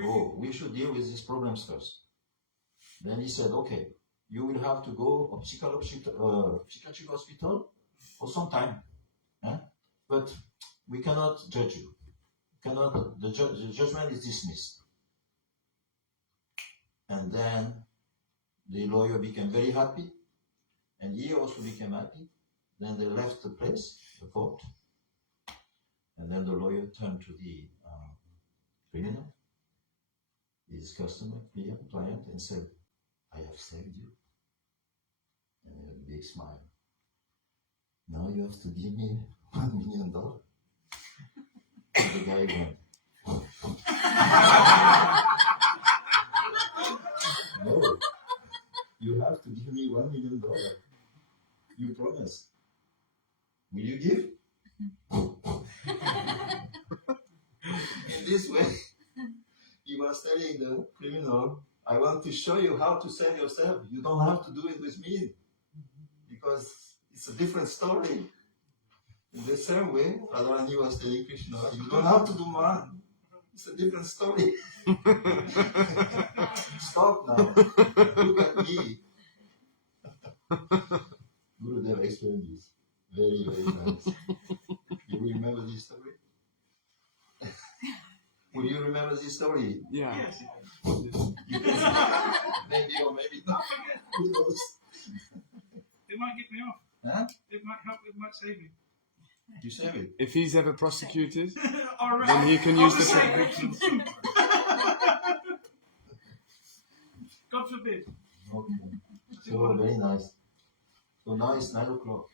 Oh, we should deal with these problems first. Then he said, okay, you will have to go to psychiatric hospital for some time. But we cannot judge you. The judgment is dismissed. And then the lawyer became very happy, and he also became happy. Then they left the place, the court, and then the lawyer turned to the criminal, his customer, client, and said, I have saved you. And a big smile. Now you have to give me $1 million. And the guy went, no, you have to give me $1 million. You promise. Will you give? In this way, he was telling the criminal, I want to show you how to sell yourself. You don't have to do it with me, because it's a different story. In the same way, Radharani was telling Krishna, you don't have to do man. It's a different story. Stop now. Look at me. Gurudev explained this. Very, very nice. You remember this story? Will you remember this story? Yeah. Yes. Maybe or maybe not. Who knows? It might get me off. Huh? It might help. It might save me. You save it. If he's ever prosecuted, All right. then he can use the Obviously. God forbid. Okay. So very nice. So now it's 9 o'clock.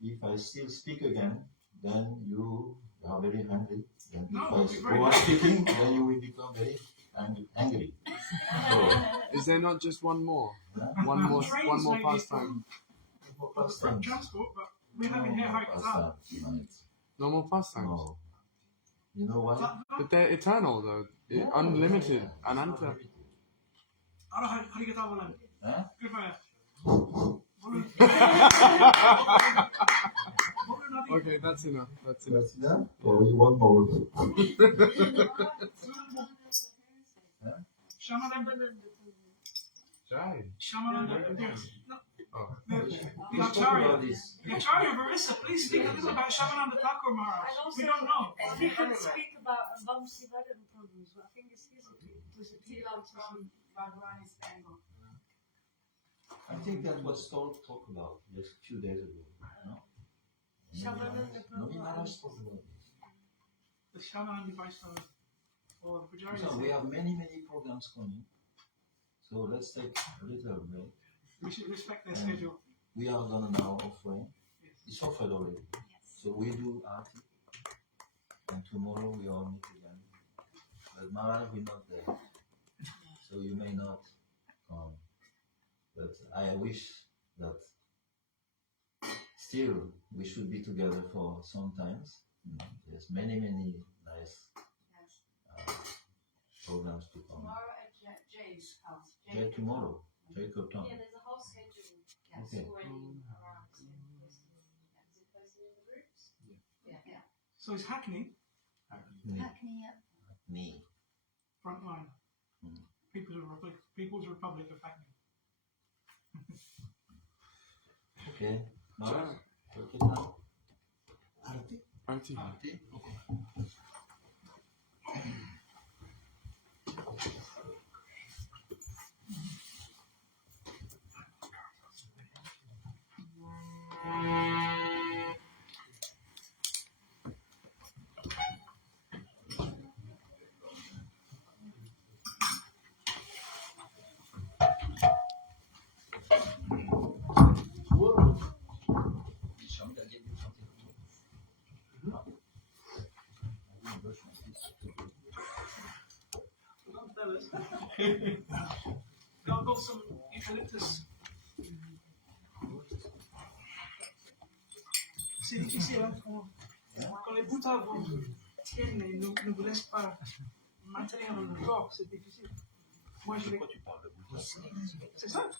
If I still speak again, then you are very hungry. Then No, if we'll I be go on very speaking, then you will become very angry. So, Is there not just one more? huh? One more Trains may be pastime. For for pastimes. transport, but we're No having here more hikes up. pastimes tonight. No more pastimes. No. You know why? But they're eternal though. Unlimited. Ananta. Huh? Okay, that's enough. That's enough. That's enough? Or you want more? Jai. Yes. Oh. The Let's talk about Acharya. this. The Acharya Barissa, please speak a little about Shamananda Thakur Maharaj. And also, We don't know. if you can speak about Vamsi Vadan problems, I think it's easy to appeal to some Bhagwan is angle. I think that was talked about just a few days ago. No? Shamananda Nobody Prabhu. Maharaj spoke about this. The Shamananda Vaishnava or the Pujari. So we have many programs coming. So let's take a little break. We should respect their And schedule. we are gonna now offering. It's offered already. So we do arti. And tomorrow we all meet again. but Maharaj will not there. So you may not come. But I wish that still we should be together for some times. There's many nice programs to come. Tomorrow at Jay's house. Jay tomorrow. Jay could come. Yeah, there's a whole schedule. Yes, Okay. already around the same person. Is it posted in the groups? Yeah. So it's Hackney, Me. frontline. People's Republic of Hackney. Okay. Maharaj, take it now. Arti? Arti. Okay. Don't tell us. Got some eucalyptus. C'est difficile, hein? Quand les boutards tiennent et ne vous laissent pas maintenir le corps, c'est difficile. Moi, je vais. C'est ça.